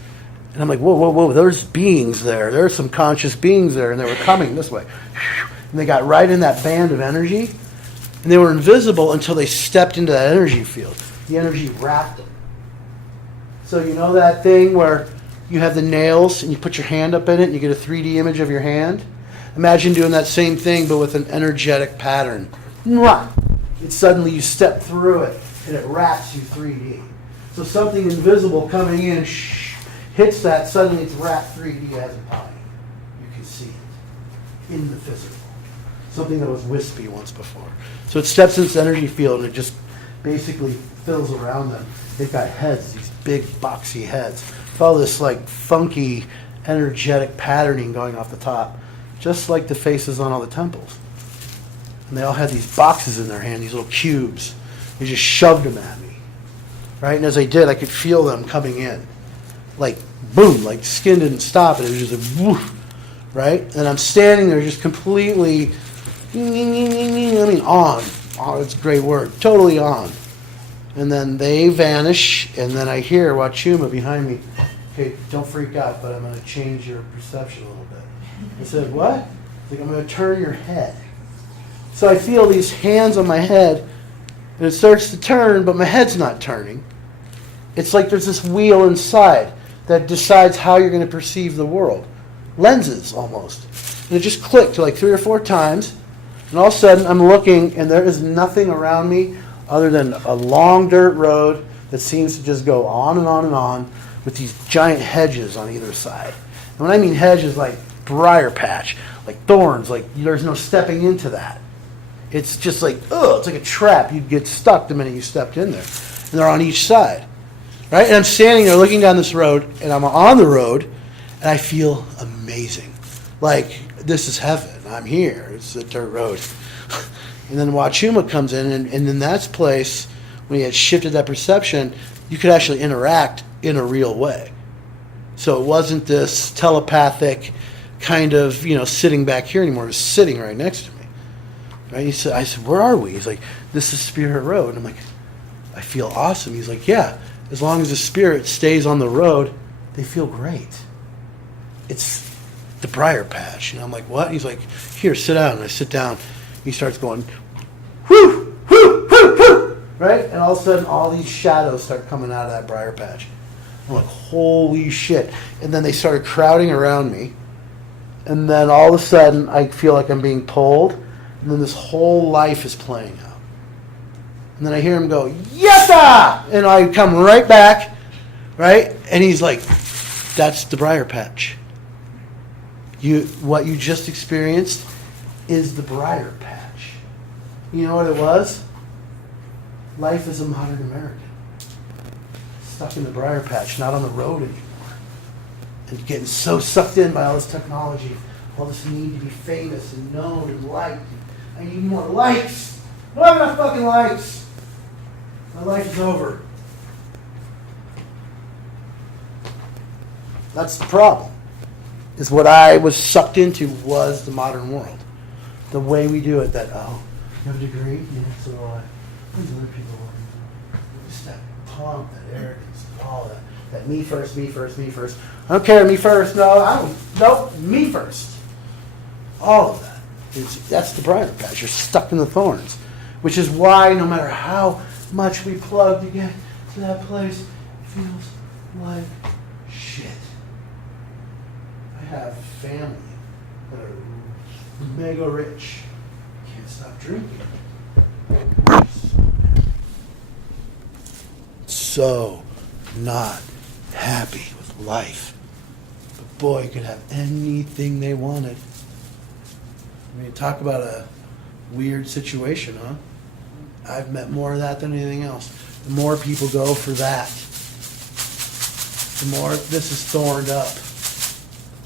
And I'm like, whoa, there's beings there. There's some conscious beings there. And they were coming this way. And they got right in that band of energy. And they were invisible until they stepped into that energy field. The energy wrapped them. So you know that thing where you have the nails and you put your hand up in it and you get a 3D image of your hand? Imagine doing that same thing but with an energetic pattern. And suddenly you step through it and it wraps you 3D. So something invisible coming in hits that, suddenly it's wrapped 3D as a body. You can see it in the physical. Something that was wispy once before. So it steps in its energy field and it just basically fills around them. They've got heads, these big boxy heads. With all this like funky energetic patterning going off the top. Just like the faces on all the temples. And they all had these boxes in their hand, these little cubes. They just shoved them at me. Right? And as I did, I could feel them coming in. Like, boom, like skin didn't stop it. It was just a woof. Right? And I'm standing there just completely, on. Oh, it's a great word. Totally on. And then they vanish, and then I hear Wachuma behind me. Okay, don't freak out, but I'm going to change your perception a little bit. I said, what? He's like, I'm going to turn your head. So I feel these hands on my head, and it starts to turn, but my head's not turning. It's like there's this wheel inside that decides how you're going to perceive the world. Lenses, almost. And it just clicked like 3 or 4 times, and all of a sudden I'm looking, and there is nothing around me other than a long dirt road that seems to just go on and on and on with these giant hedges on either side. And when I mean hedges, like briar patch, like thorns, like there's no stepping into that. It's just like, it's like a trap. You'd get stuck the minute you stepped in there. And they're on each side. Right? And I'm standing there looking down this road, and I'm on the road, and I feel amazing. Like, this is heaven. I'm here. It's a dirt road. And then Wachuma comes in, and in that place, when he had shifted that perception, you could actually interact in a real way. So it wasn't this telepathic kind of, sitting back here anymore. It was sitting right next to me. Right? I said, where are we? He's like, this is Spirit Road. And I'm like, I feel awesome. He's like, yeah, as long as the spirit stays on the road, they feel great. It's the briar patch. And I'm like, what? He's like, here, sit down. And I sit down. He starts going, whoo, whoo, whoo, whoo. Right? And all of a sudden, all these shadows start coming out of that briar patch. I'm like, holy shit. And then they started crowding around me. And then all of a sudden, I feel like I'm being pulled. And then this whole life is playing out. And then I hear him go, yes! And I come right back, right? And he's like, that's the briar patch. What you just experienced is the briar patch. You know what it was? Life as a modern American. Stuck in the briar patch, not on the road anymore. And getting so sucked in by all this technology, all this need to be famous and known and liked. I need more likes. I don't have enough fucking likes. My life is over. That's the problem. Is what I was sucked into was the modern world. The way we do it, that, oh, you have a degree? Yeah, so do I. These other people just that pomp, that arrogance, all that. That me first, me first, me first. I don't care, me first. No, I don't. Nope, me first. All of that. That's the briar patch. You're stuck in the thorns. Which is why no matter how much we plug to get to that place, it feels like shit. I have family that are mega rich. Can't stop drinking. So not happy with life. But boy, could have anything they wanted. I mean, talk about a weird situation, huh? I've met more of that than anything else. The more people go for that, the more this is thorned up.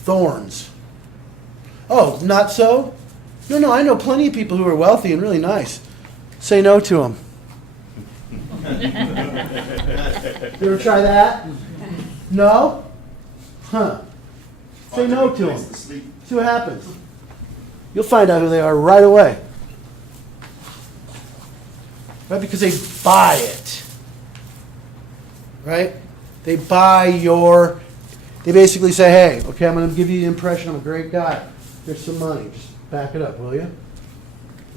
Thorns. Oh, not so? No, I know plenty of people who are wealthy and really nice. Say no to them. You ever try that? No? Huh. Say no to them. See what happens. You'll find out who they are right away. Right? Because they buy it. Right? They buy they basically say, hey, okay, I'm going to give you the impression I'm a great guy. Here's some money. Just back it up, will you? And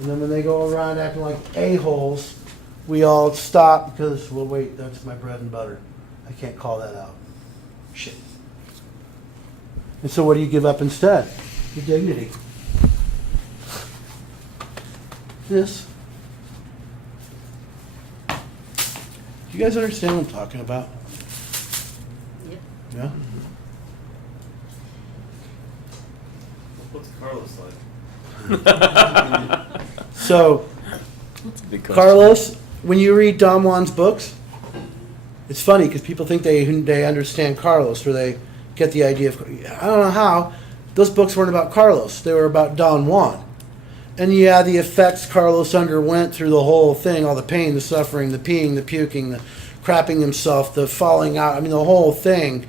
then when they go around acting like a-holes, we all stop because, well, wait, that's my bread and butter. I can't call that out. Shit. And so what do you give up instead? Your dignity. This. Do you guys understand what I'm talking about? Yep. Yeah? What's Carlos like? So, That's a big question. Carlos, when you read Don Juan's books, it's funny because people think they understand Carlos or they get the idea of, I don't know how, those books weren't about Carlos. They were about Don Juan. And yeah, the effects Carlos underwent through the whole thing, all the pain, the suffering, the peeing, the puking, the crapping himself, the falling out, the whole thing.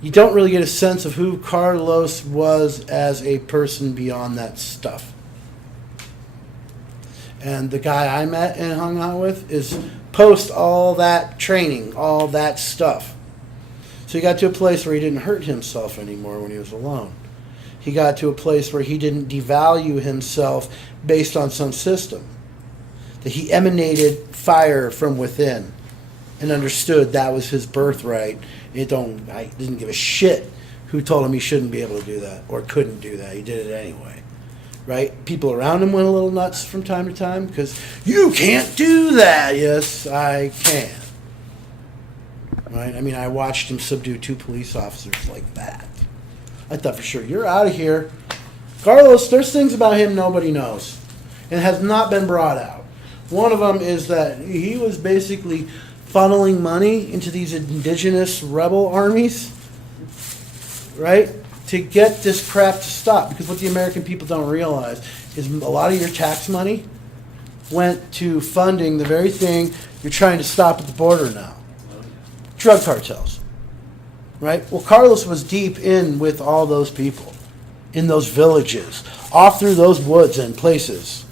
You don't really get a sense of who Carlos was as a person beyond that stuff. And the guy I met and hung out with is post all that training, all that stuff. So he got to a place where he didn't hurt himself anymore when he was alone. He got to a place where he didn't devalue himself based on some system. That he emanated fire from within and understood that was his birthright. I didn't give a shit who told him he shouldn't be able to do that or couldn't do that. He did it anyway. Right? People around him went a little nuts from time to time because you can't do that. Yes, I can. Right? I watched him subdue 2 police officers like that. I thought for sure, you're out of here. Carlos, there's things about him nobody knows and has not been brought out. One of them is that he was basically funneling money into these indigenous rebel armies, right, to get this crap to stop. Because what the American people don't realize is a lot of your tax money went to funding the very thing you're trying to stop at the border now. Drug cartels. Right? Well, Carlos was deep in with all those people in those villages, off through those woods and places.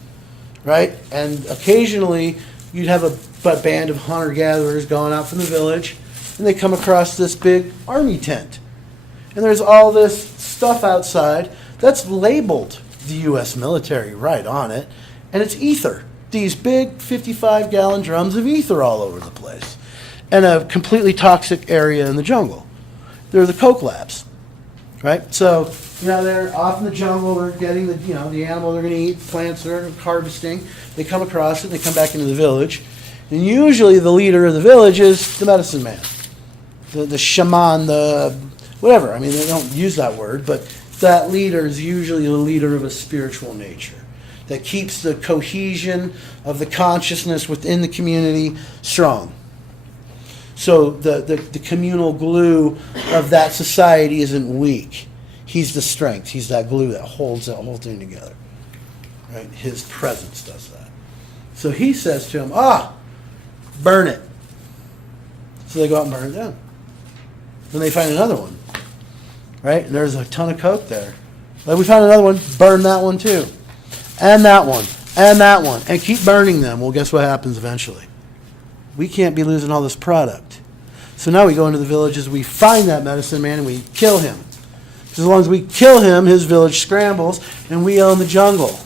Right? And occasionally you'd have a band of hunter-gatherers going out from the village, and they come across this big army tent. And there's all this stuff outside that's labeled the U.S. military right on it, and it's ether. These big 55-gallon drums of ether all over the place, and a completely toxic area in the jungle. They're the coke labs, right? So, they're off in the jungle, they're getting the animal they're going to eat, plants they're harvesting. They come across it, they come back into the village, and usually the leader of the village is the medicine man, the shaman, the whatever. I mean, they don't use that word, but that leader is usually the leader of a spiritual nature that keeps the cohesion of the consciousness within the community strong. So the communal glue of that society isn't weak. He's the strength. He's that glue that holds that whole thing together. Right? His presence does that. So he says to him, burn it. So they go out and burn it down. Then they find another one. Right? And there's a ton of coke there. Like, we found another one, burn that one too. And that one. And that one. And keep burning them. Well, guess what happens eventually? We can't be losing all this product. So now we go into the villages, we find that medicine man, and we kill him. Because as long as we kill him, his village scrambles, and we own the jungle.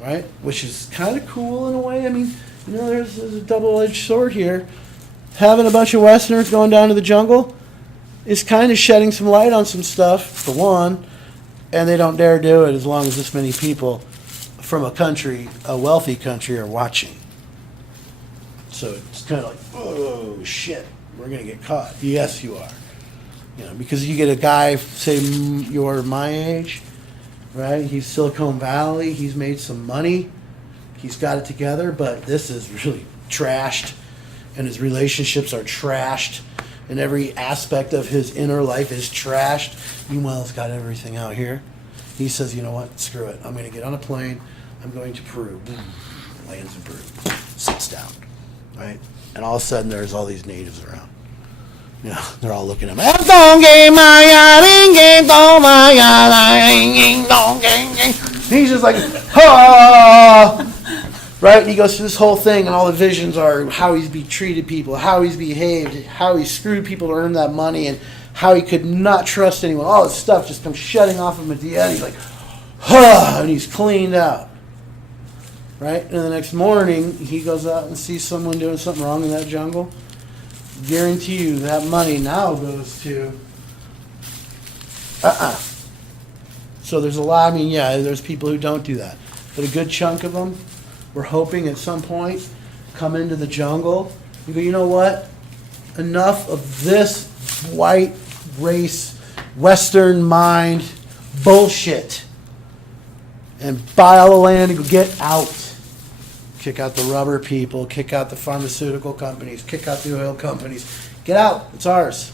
Right? Which is kind of cool in a way. I mean, there's a double-edged sword here. Having a bunch of Westerners going down to the jungle is kind of shedding some light on some stuff, for one, and they don't dare do it as long as this many people from a wealthy country, are watching. So it's kind of like, oh, shit, we're going to get caught. Yes, you are. Because you get a guy, say, you're my age, right? He's Silicon Valley. He's made some money. He's got it together, but this is really trashed, and his relationships are trashed, and every aspect of his inner life is trashed. Meanwhile, he's got everything out here. He says, you know what? Screw it. I'm going to get on a plane. I'm going to Peru. Lands in Peru. Sits down. Right? And all of a sudden, there's all these natives around. They're all looking at him. He's just like, right? And he goes through this whole thing, and all the visions are how he's treated people, how he's behaved, how he screwed people to earn that money, and how he could not trust anyone. All this stuff just comes shedding off of him at the end. He's like, and he's cleaned out. Right? And the next morning, he goes out and sees someone doing something wrong in that jungle. Guarantee you that money now goes to So there's a lot, there's people who don't do that. But a good chunk of them, we're hoping at some point, come into the jungle. You go, you know what? Enough of this white race, Western mind bullshit. And buy all the land and go get out. Kick out the rubber people, kick out the pharmaceutical companies, kick out the oil companies. Get out. It's ours.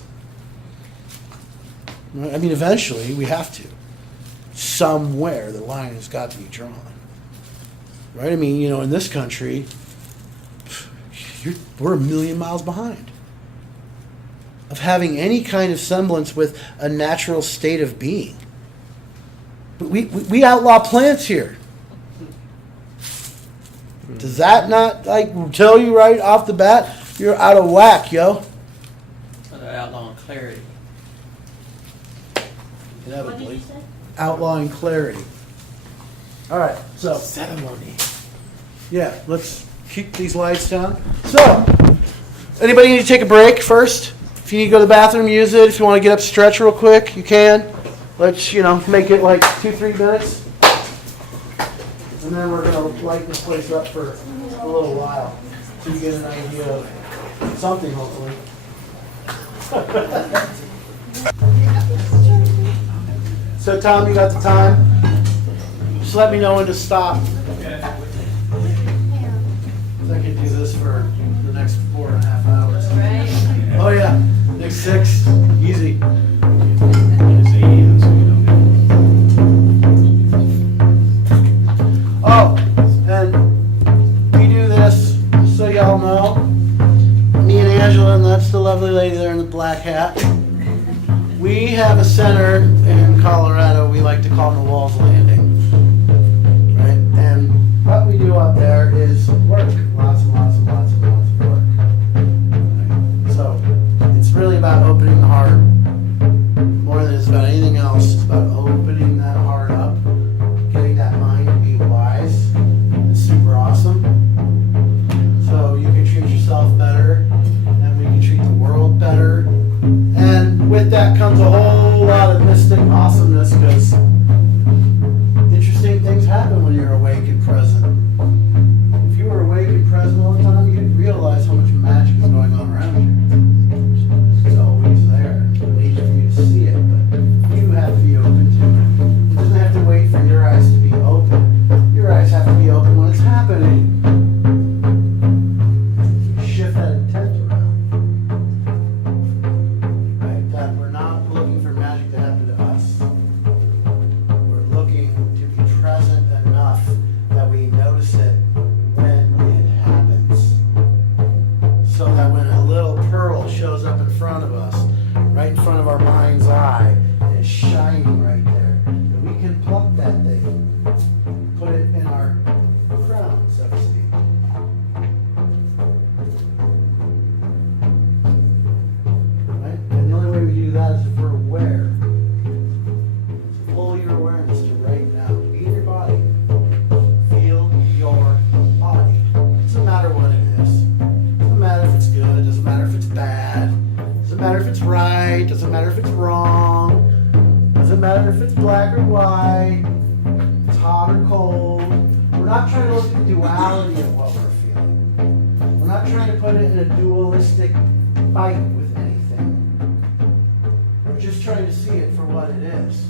Eventually we have to. Somewhere the line has got to be drawn. Right? In this country, we're a million miles behind of having any kind of semblance with a natural state of being. But we outlaw plants here. Does that not tell you right off the bat you're out of whack, yo? Outlawing clarity. What did you say? Outlawing clarity. All right, so Ceremony. yeah, let's keep these lights down. So, anybody need to take a break first? If you need to go to the bathroom, use it. If you want to get up, stretch real quick, you can. Let's make it like 2-3 minutes. And then we're going to light this place up for a little while so you get an idea of something, hopefully. So, Tom, you got the time? Just let me know when to stop. Okay. I could do this for the next 4.5 hours. Right? Oh, yeah. Next 6. Easy. Oh, know, me and Angela, and that's the lovely lady there in the black hat, we have a center in Colorado we like to call Nawal's Landing. Right? And what we do up there is work. Lots and lots and lots and lots of work. Right? So it's really about opening the heart. More than it's about anything else, it's about opening that heart up, getting that mind to be wise. It's super awesome. So you can treat yourself better, and we can treat the world better. And with that comes a whole lot of mystic awesomeness, because interesting things happen when you're awake and present. If you were awake and present all the time, you'd realize how much magic is going on around you. It's always there. It's waiting for you to see it, but you have to be open to it. It doesn't have to wait for your eyes to be open. Your eyes have to be open when it's happening. Shift that intent around. Right? That we're not looking for magic to happen to us. We're looking to be present enough that we notice it when it happens. So that when a little pearl shows up in front of us, right in front of our mind's eye, and it's shining right there, that we can pluck that thing, put it in our crown, so to speak. Right? And the only way we do that is if we're aware. So pull your awareness to right now. Be in your body. Feel your body. It doesn't matter what it is. It doesn't matter if it's good. It doesn't matter if it's bad. It doesn't matter if it's right. It doesn't matter if it's wrong. It doesn't matter if it's black or white. If it's hot or cold. We're not trying to look at the duality of what we're feeling. We're not trying to put it in a dualistic fight with anything. We're just trying to see it for what it is.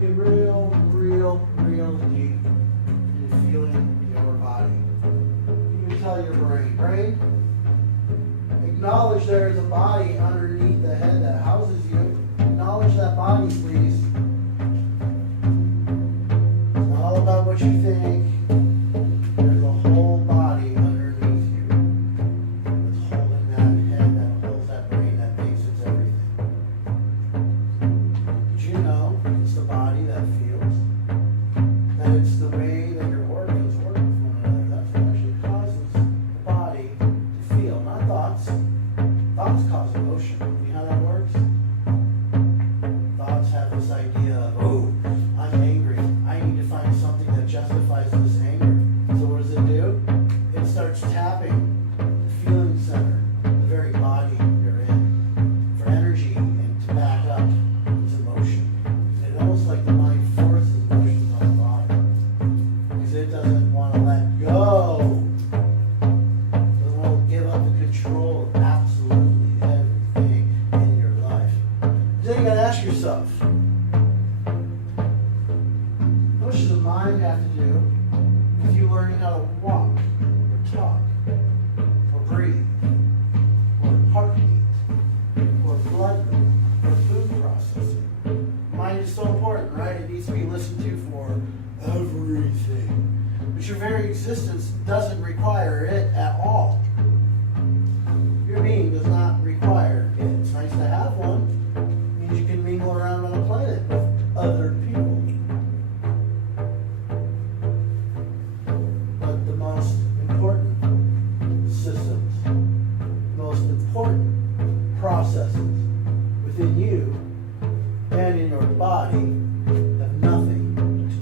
Get real, real, real deep in feeling your body. You can tell your brain, acknowledge there is a body underneath the head that houses you. Acknowledge that body, please. It's not all about what you think. There's a whole body underneath you that's holding that head, that holds that brain, that thinks it's everything. Did you know it's the body that feels? That it's the way that your organs work with one another. That's what actually causes the body to feel, not thoughts. Thoughts cause emotion. You know how that works? Thoughts have this idea of, oh, I'm angry. I need to find something that justifies this anger. So what does it do? It starts tapping the feeling center, the very body you're in, for energy and to back up its emotion. It's almost like the mind forces emotions on the body because it doesn't want to let go. It doesn't want to give up the control of absolutely everything in your life. Then you got to ask yourself, how much does the mind have to do with you learning how to walk, or talk, or breathe, or heartbeat, or blood rhythm, or food processing? Mind is so important, right? It needs to be listened to for everything. But your very existence doesn't require it at all. Your being does not require it. It's nice to have one. It means you can mingle around on a planet with other people. But the most important systems, the most important processes within you and in your body have nothing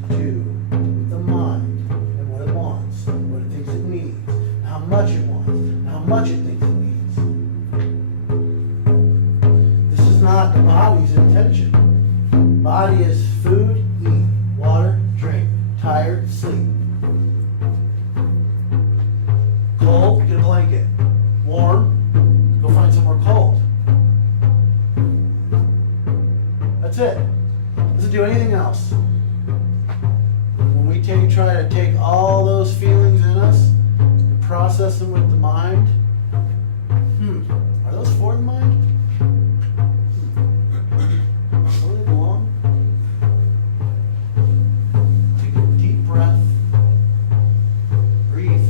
to do with the mind and what it wants, what it thinks it needs, and how much it wants, and how much it thinks it needs. This is not the body's intention. Body is food, eat, water, drink, tired, sleep. Cold, get a blanket. Warm, go find somewhere cold. That's it. Doesn't do anything else. When we try to take all those feelings in us and process them with the mind, are those for the mind? Where do they belong? Take a deep breath. Breathe.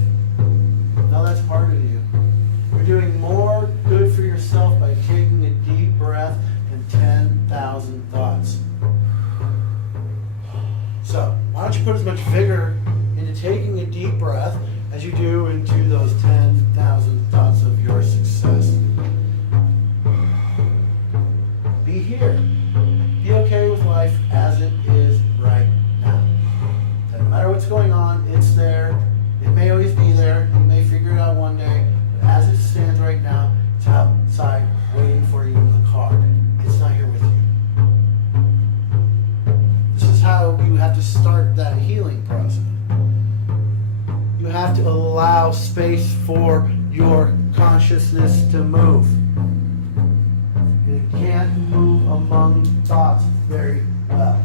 have to allow space for your consciousness to move. And it can't move among thoughts very well.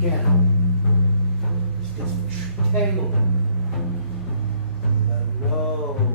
Can't. It just gets tangled. Let it go.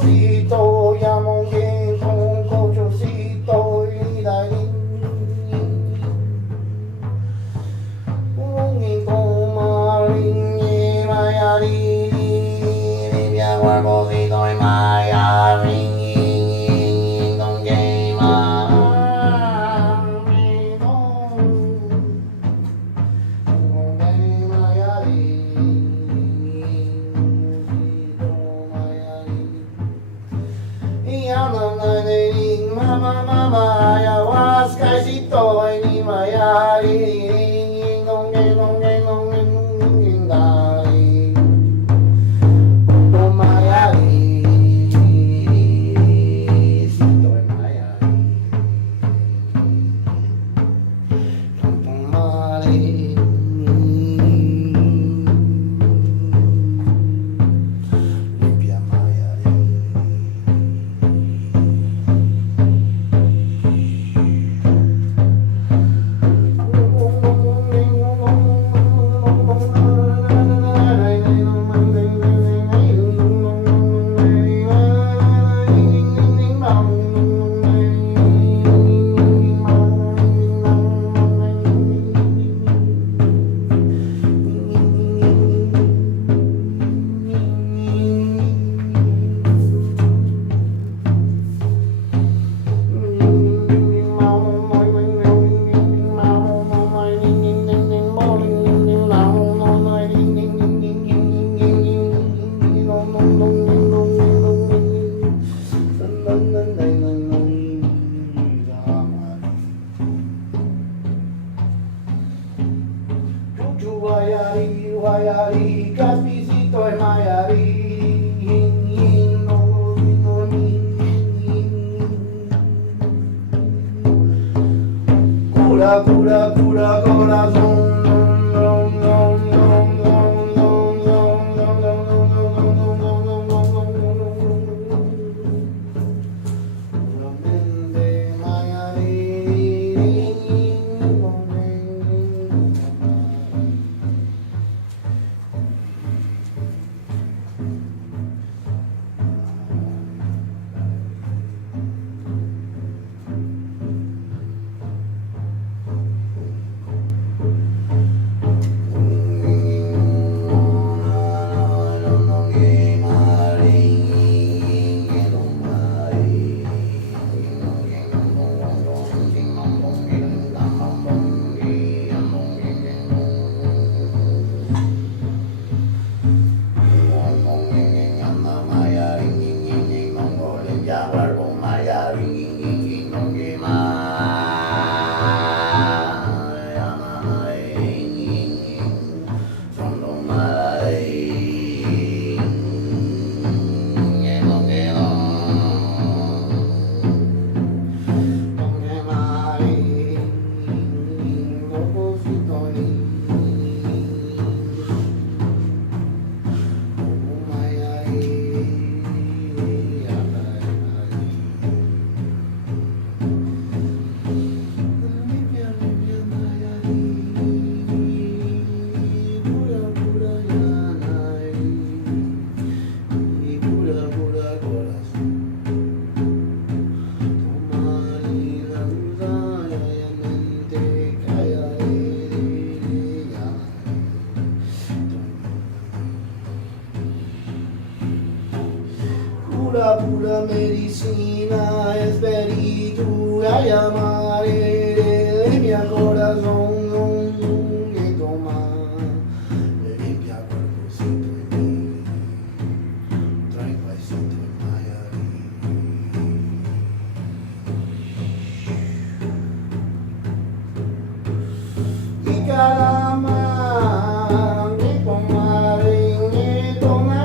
colchocito, llamo bien con colchocito y la Mama, mama, ayahuasca, si estoy ni mayari, no me, no me, no me, no me, dali, no mayari, si estoy mayari, no mayari, limpia mayari. Mayari, Caspicito es Mayari. Cura, cura, cura, corazón. Pura medicina, espíritu, a llamar de mi corazón, que toma, me limpia cuerpocito en mí, trae paisito en Miami. Y caramba, me comadre, me toma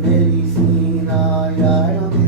medicina, ya no te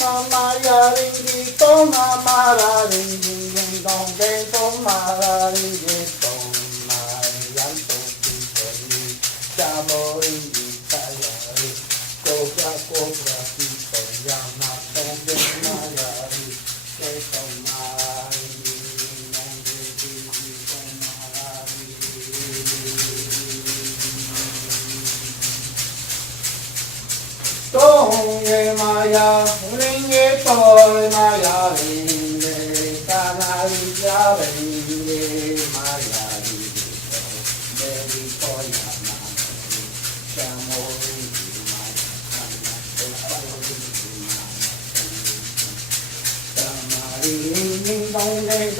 na maya ringi to na mara ringi ring dong ge to mara ringi to na yan to ti to ni chamo ringi kaya ri cobra cobra ti to ya na dong ge maya ri ge to mara ringi dong ge ti to mara Tonge maya, ringe toy maya, ringe kanari ja ringe maya, ringe toy, baby toy mama, chamo ringe maya, chamo ringe maya, tamari ringe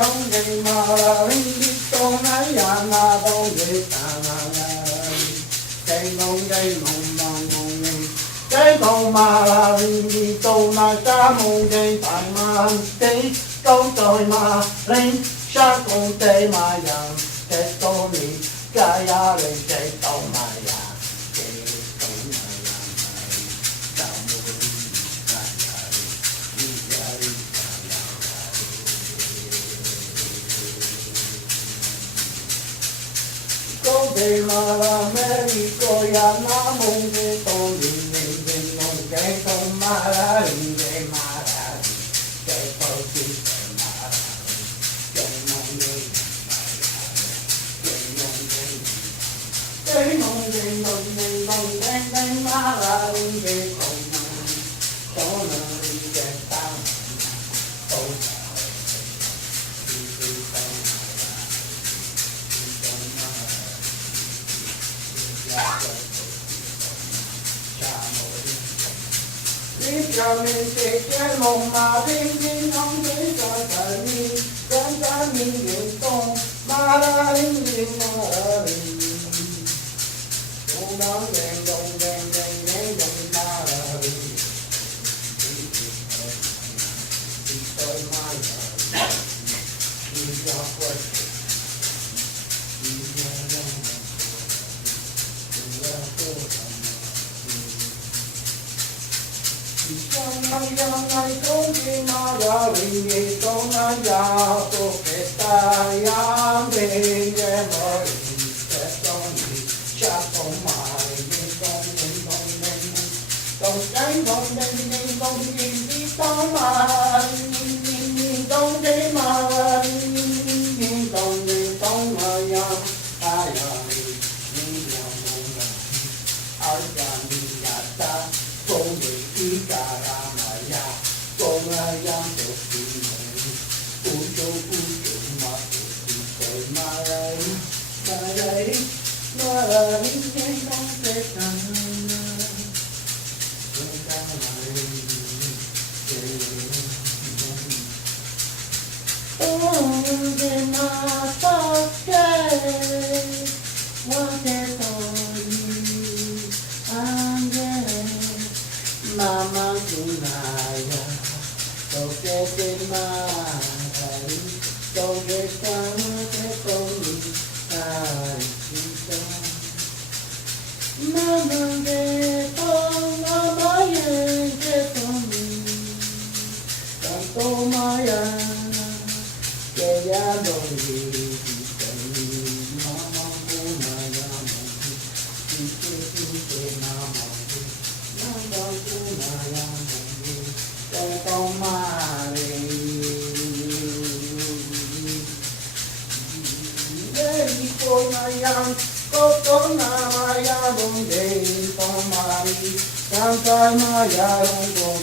donge mara ringe to maya na donge tamara, donge cái con mà là đi tô mà cha mong cái tại mà cái câu trời mà lên sa con tê mà yang cái tô mi cái ya lên cái tô mà ya cái tô mà ya ta mô đi ta ya đi ya đi ta ya có về mà là mẹ đi coi ya na mong cái tô mi cái con ma ra đi cái ma ra đi cái con chi cái ma ra đi cái mong đi cái mong cái ma ra đi cái con ma đi cái ta con Literalmente que lo marin non me da ni canta mi ton marin marin dong marin Estoy mal y ya fuerte y ya Ngày không đi mà ra linh nghề trong ngày già tôi phải tay am về nghe mời sẽ cho đi cha không mãi đi không cái không đi tao mà không đi mà không đi không mà ya ai đi ai đi ta không đi đi cả Mama tunaya, toke te mai, toke tama te tomi, mama de to, mama ye te tomi, tanto maya, que ya no vi, mama tunaya, que mama. Con ma đi con ayam con ayam donde con mari canta maya con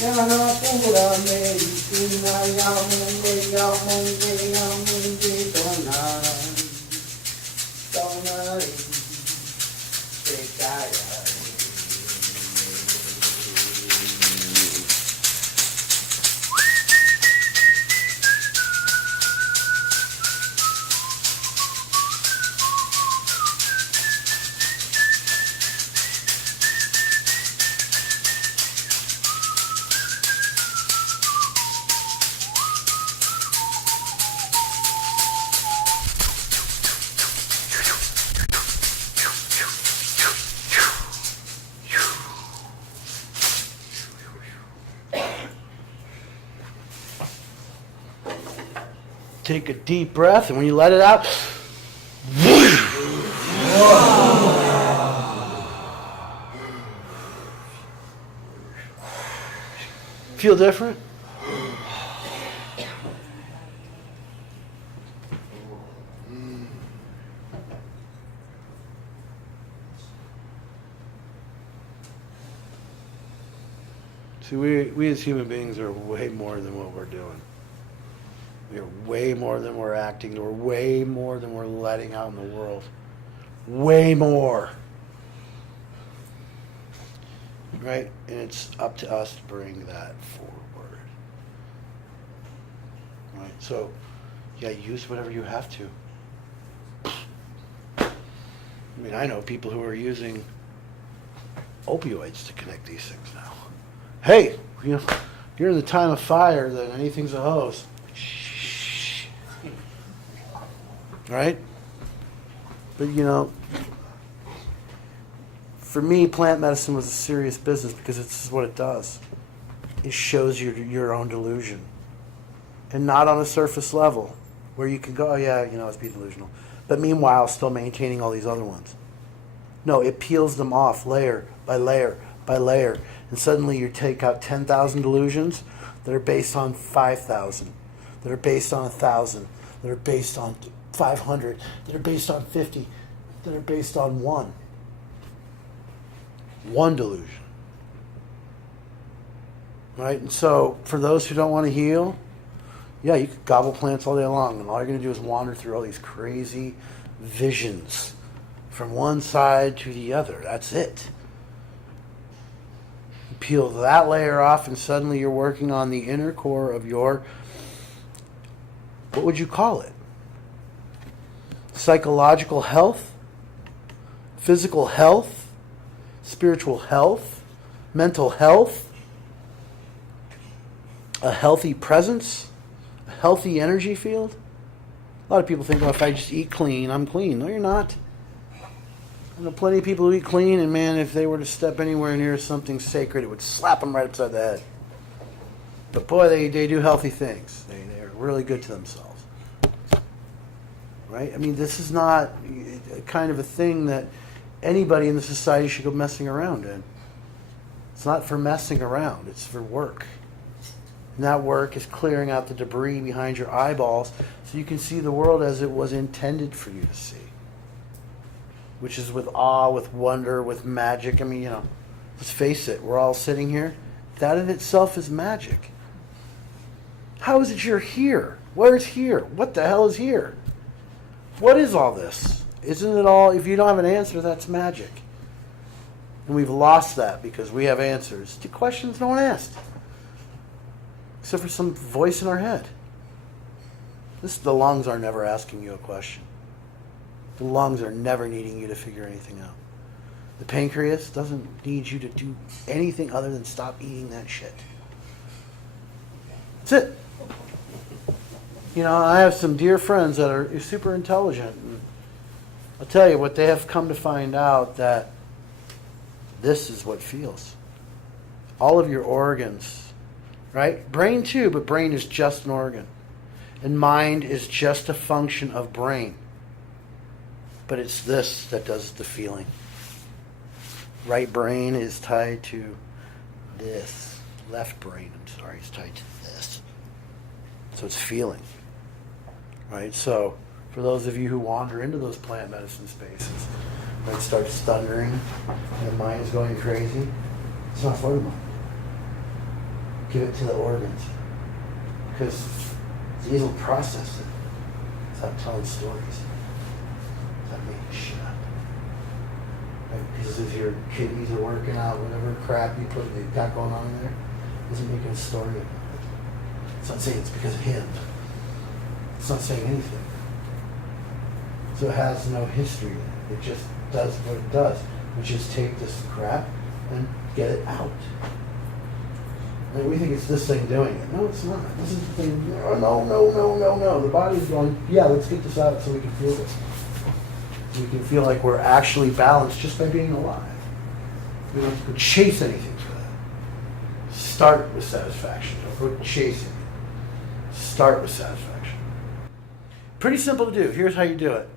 ya na pura medicina ya monge con te calla. Take a deep breath, and when you let it out, feel different? See, we as human beings are way more than what we're doing. We are way more than we're acting. We're way more than we're letting out in the world. Way more. Right? And it's up to us to bring that forward. Right? So, yeah, use whatever you have to. I mean, I know people who are using opioids to connect these things now. Hey, you know, you're in the time of fire, then anything's a hose. Shh. Right? But you know, for me, plant medicine was a serious business because this is what it does. It shows you your own delusion. And not on a surface level where you can go, oh yeah, you know, it's being delusional. But meanwhile, still maintaining all these other ones. No, it peels them off layer by layer by layer. And suddenly you take out 10,000 delusions that are based on 5,000, that are based on 1,000, that are based on 500, that are based on 50, that are based on one. One delusion. Right? And so for those who don't want to heal, yeah, you could gobble plants all day long, and all you're going to do is wander through all these crazy visions from one side to the other. That's it. You peel that layer off, and suddenly you're working on the inner core of your, what would you call it? Psychological health, physical health, spiritual health, mental health, a healthy presence, a healthy energy field. A lot of people think, well, if I just eat clean, I'm clean. No, you're not. I know plenty of people who eat clean, and man, if they were to step anywhere near something sacred, it would slap them right upside the head. But boy, they do healthy things. They're really good to themselves. Right? I mean, this is not a kind of a thing that anybody in the society should go messing around in. It's not for messing around. It's for work. And that work is clearing out the debris behind your eyeballs so you can see the world as it was intended for you to see. Which is with awe, with wonder, with magic. I mean, you know, let's face it, we're all sitting here. That in itself is magic. How is it you're here? Where's here? What the hell is here? What is all this? Isn't it all, if you don't have an answer, that's magic. And we've lost that because we have answers to questions no one asked. Except for some voice in our head. The lungs are never asking you a question. The lungs are never needing you to figure anything out. The pancreas doesn't need you to do anything other than stop eating that shit. That's it. You know, I have some dear friends that are super intelligent. And I'll tell you what, they have come to find out that this is what feels. All of your organs, right? Brain too, but brain is just an organ. And mind is just a function of brain. But it's this that does the feeling. Right brain is tied to this. Left brain, is tied to this. So it's feeling. Right? So for those of you who wander into those plant medicine spaces, right, starts thundering, and the mind is going crazy, it's not for the mind. Give it to the organs. Because these will process it without telling stories. Without making shit up. Right? Because if your kidneys are working out, whatever crap you've got going on in there, isn't making a story about it. It's not saying it's because of him. It's not saying anything. So it has no history in it. It just does what it does, which is take this crap and get it out. And we think it's this thing doing it. No, it's not. This is the thing. Oh, no. The body's going, yeah, let's get this out so we can feel this. So we can feel like we're actually balanced just by being alive. We don't have to go chase anything for that. Start with satisfaction. Don't go chasing it. Start with satisfaction. Pretty simple to do. Here's how you do it.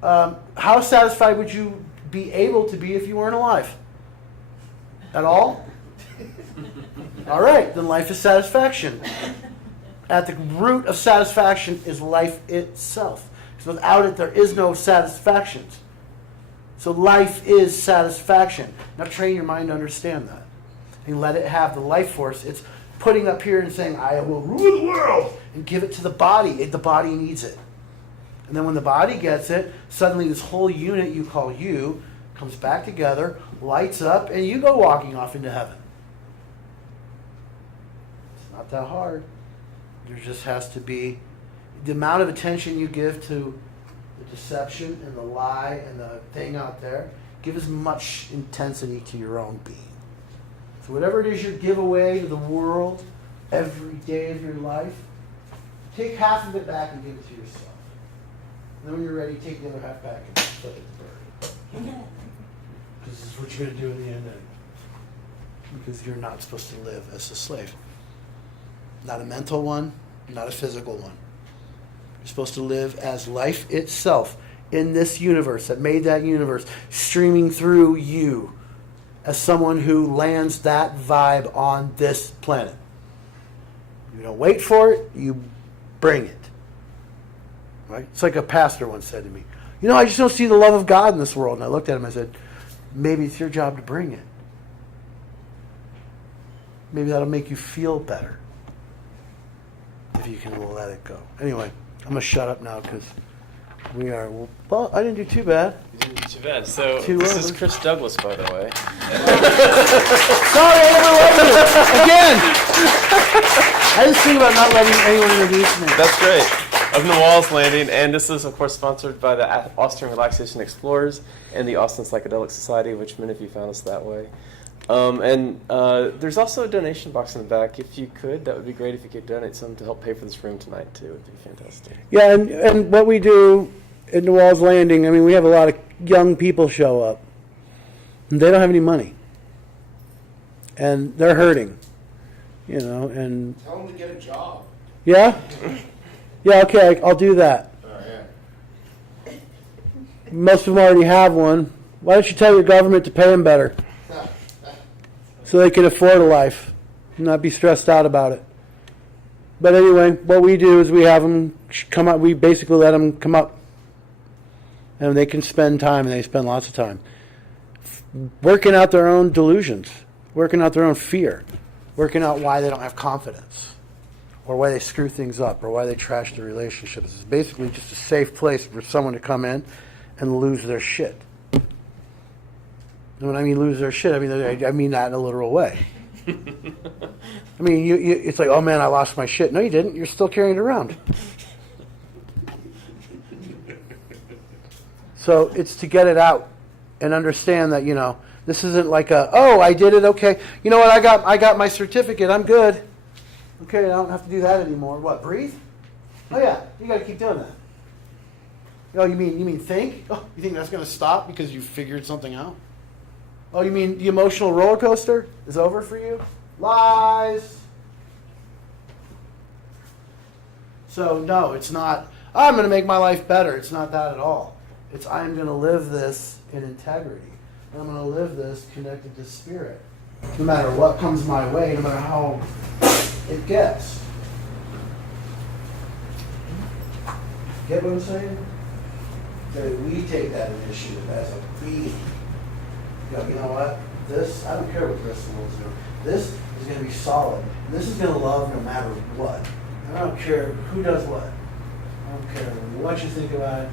How satisfied would you be able to be if you weren't alive? At all? All right, then life is satisfaction. At the root of satisfaction is life itself. Because without it, there is no satisfaction. So life is satisfaction. Now train your mind to understand that. And let it have the life force. It's putting up here and saying, I will rule the world, and give it to the body. The body needs it. And then when the body gets it, suddenly this whole unit you call you comes back together, lights up, and you go walking off into heaven. It's not that hard. There just has to be the amount of attention you give to the deception and the lie and the thing out there. Give as much intensity to your own being. So whatever it is you give away to the world every day of your life, take half of it back and give it to yourself. And then when you're ready, take the other half back and flip it to bird. Because this is what you're going to do in the end. Because you're not supposed to live as a slave. Not a mental one, not a physical one. You're supposed to live as life itself in this universe that made that universe, streaming through you as someone who lands that vibe on this planet. You don't wait for it, you bring it. Right? It's like a pastor once said to me, you know, I just don't see the love of God in this world. And I looked at him and I said, maybe it's your job to bring it. Maybe that'll make you feel better if you can let it go. Anyway, I'm going to shut up now because we are, well, I didn't do too bad. You didn't do too bad. So Too this over. is Chris Douglas, by the way. Sorry, I overloaded you. Again. I just think about not letting anyone introduce me. That's great. Of Nawal's Landing, and this is, of course, sponsored by the Austin Relaxation Explorers and the Austin Psychedelic Society, which many of you found us that way. There's also a donation box in the back. If you could, that would be great if you could donate some to help pay for this room tonight, too. It would be fantastic. Yeah, and what we do at Nawal's Landing, I mean, we have a lot of young people show up. And they don't have any money. And they're hurting, you know, and... Tell them to get a job. Yeah? Yeah, okay, I'll do that. Most of them already have one. Why don't you tell your government to pay them better? So they can afford a life and not be stressed out about it. But anyway, what we do is we have them come up. We basically let them come up. And they can spend time, and they spend lots of time, working out their own delusions, working out their own fear, working out why they don't have confidence, or why they screw things up, or why they trash their relationships. It's basically just a safe place for someone to come in and lose their shit. And when I mean lose their shit, I mean that in a literal way. I mean, it's like, oh man, I lost my shit. No, you didn't. You're still carrying it around. So it's to get it out and understand that, you know, this isn't like oh, I did it, okay. You know what, I got my certificate, I'm good. Okay, I don't have to do that anymore. What, breathe? Oh yeah, you got to keep doing that. Oh, you mean think? Oh, you think that's going to stop because you figured something out? Oh, you mean the emotional roller coaster is over for you? Lies. So no, it's not, I'm going to make my life better. It's not that at all. It's I'm going to live this in integrity. And I'm going to live this connected to spirit. No matter what comes my way, no matter how it gets. Get what I'm saying? That we take that initiative as a being. You know what? This, I don't care what the rest of the world's doing. This is going to be solid. And this is going to love no matter what. And I don't care who does what. I don't care what you think about it.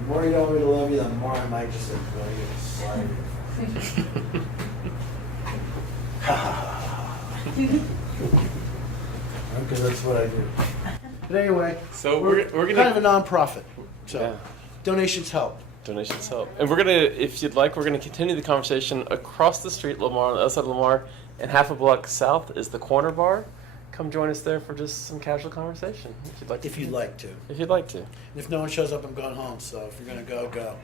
The more you want me to love you, the more I might just go you slide it. Ha ha ha. Because that's what I do. But anyway, So we're gonna kind of a non-profit. So Yeah. donations help. Donations help. And we're gonna, if you'd like, we're gonna continue the conversation across the street, Lamar, on the other side of Lamar, and half a block south is the Corner Bar. Come join us there for just some casual conversation, if you'd like to. If you'd like to. If you'd like to. And if no one shows up, I'm going home. So if you're going to go, go.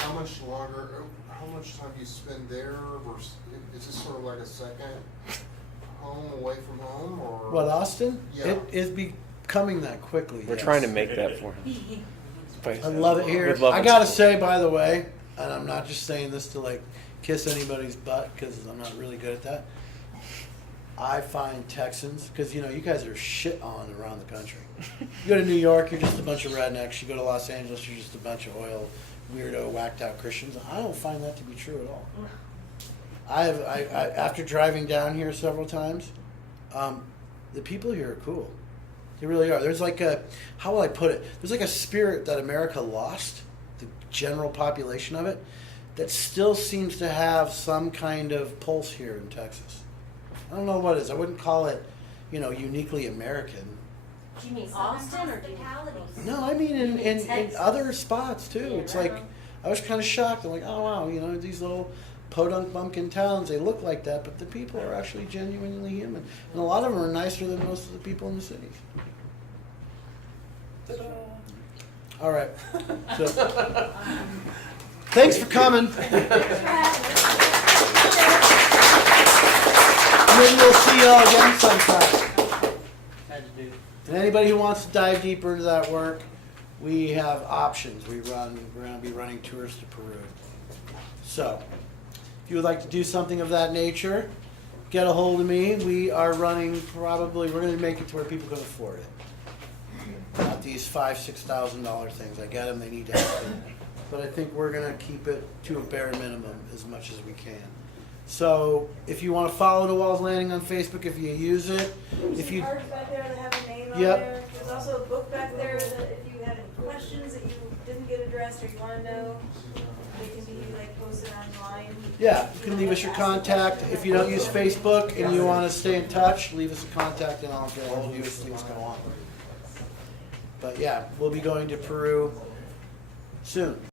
How much longer, how much time do you spend there versus, is this sort of like a second home away from home or? What, Austin? Yeah. It is coming that quickly. We're yes. trying to make that for him. I love it here. We'd love I it. gotta say, by the way, and I'm not just saying this to like kiss anybody's butt because I'm not really good at that. I find Texans, because you know you guys are shit on around the country. You go to New York, you're just a bunch of rednecks. You go to Los Angeles, you're just a bunch of oil weirdo, whacked out Christians. I don't find that to be true at all. I after driving down here several times, the people here are cool. They really are. There's like a, how will I put it? There's like a spirit that America lost, the general population of it, that still seems to have some kind of pulse here in Texas. I don't know what it is. I wouldn't call it, you know, uniquely American. Do you mean Austin or do you mean? No, I mean in Texas. other spots too. Yeah, It's right. like, I was kind of shocked. I'm like, oh wow, you know, these little podunk bumpkin towns, they look like that, but the people are actually genuinely human. And a lot of them are nicer than most of the people in the cities. All right. So, thanks for coming. Maybe we'll see you all again sometime. Had to do. And anybody who wants to dive deeper into that work, we have options. We're going to be running tours to Peru. So, if you would like to do something of that nature, get a hold of me. We are running we're going to make it to where people can afford it. Not these $5,000-$6,000 things. I get them, they need to have it. But I think we're going to keep it to a bare minimum as much as we can. So if you want to follow The Walls Landing on Facebook, if you use it, if you... cards back there that have a name on Yep. there. There's also a book back there that if you had any questions that you didn't get addressed or you want to know, they can be like posted online. Yeah, you can leave us your contact. If you don't use Facebook and you want to stay in touch, leave us a contact and I'll get a hold of you as things go on. But yeah, we'll be going to Peru soon.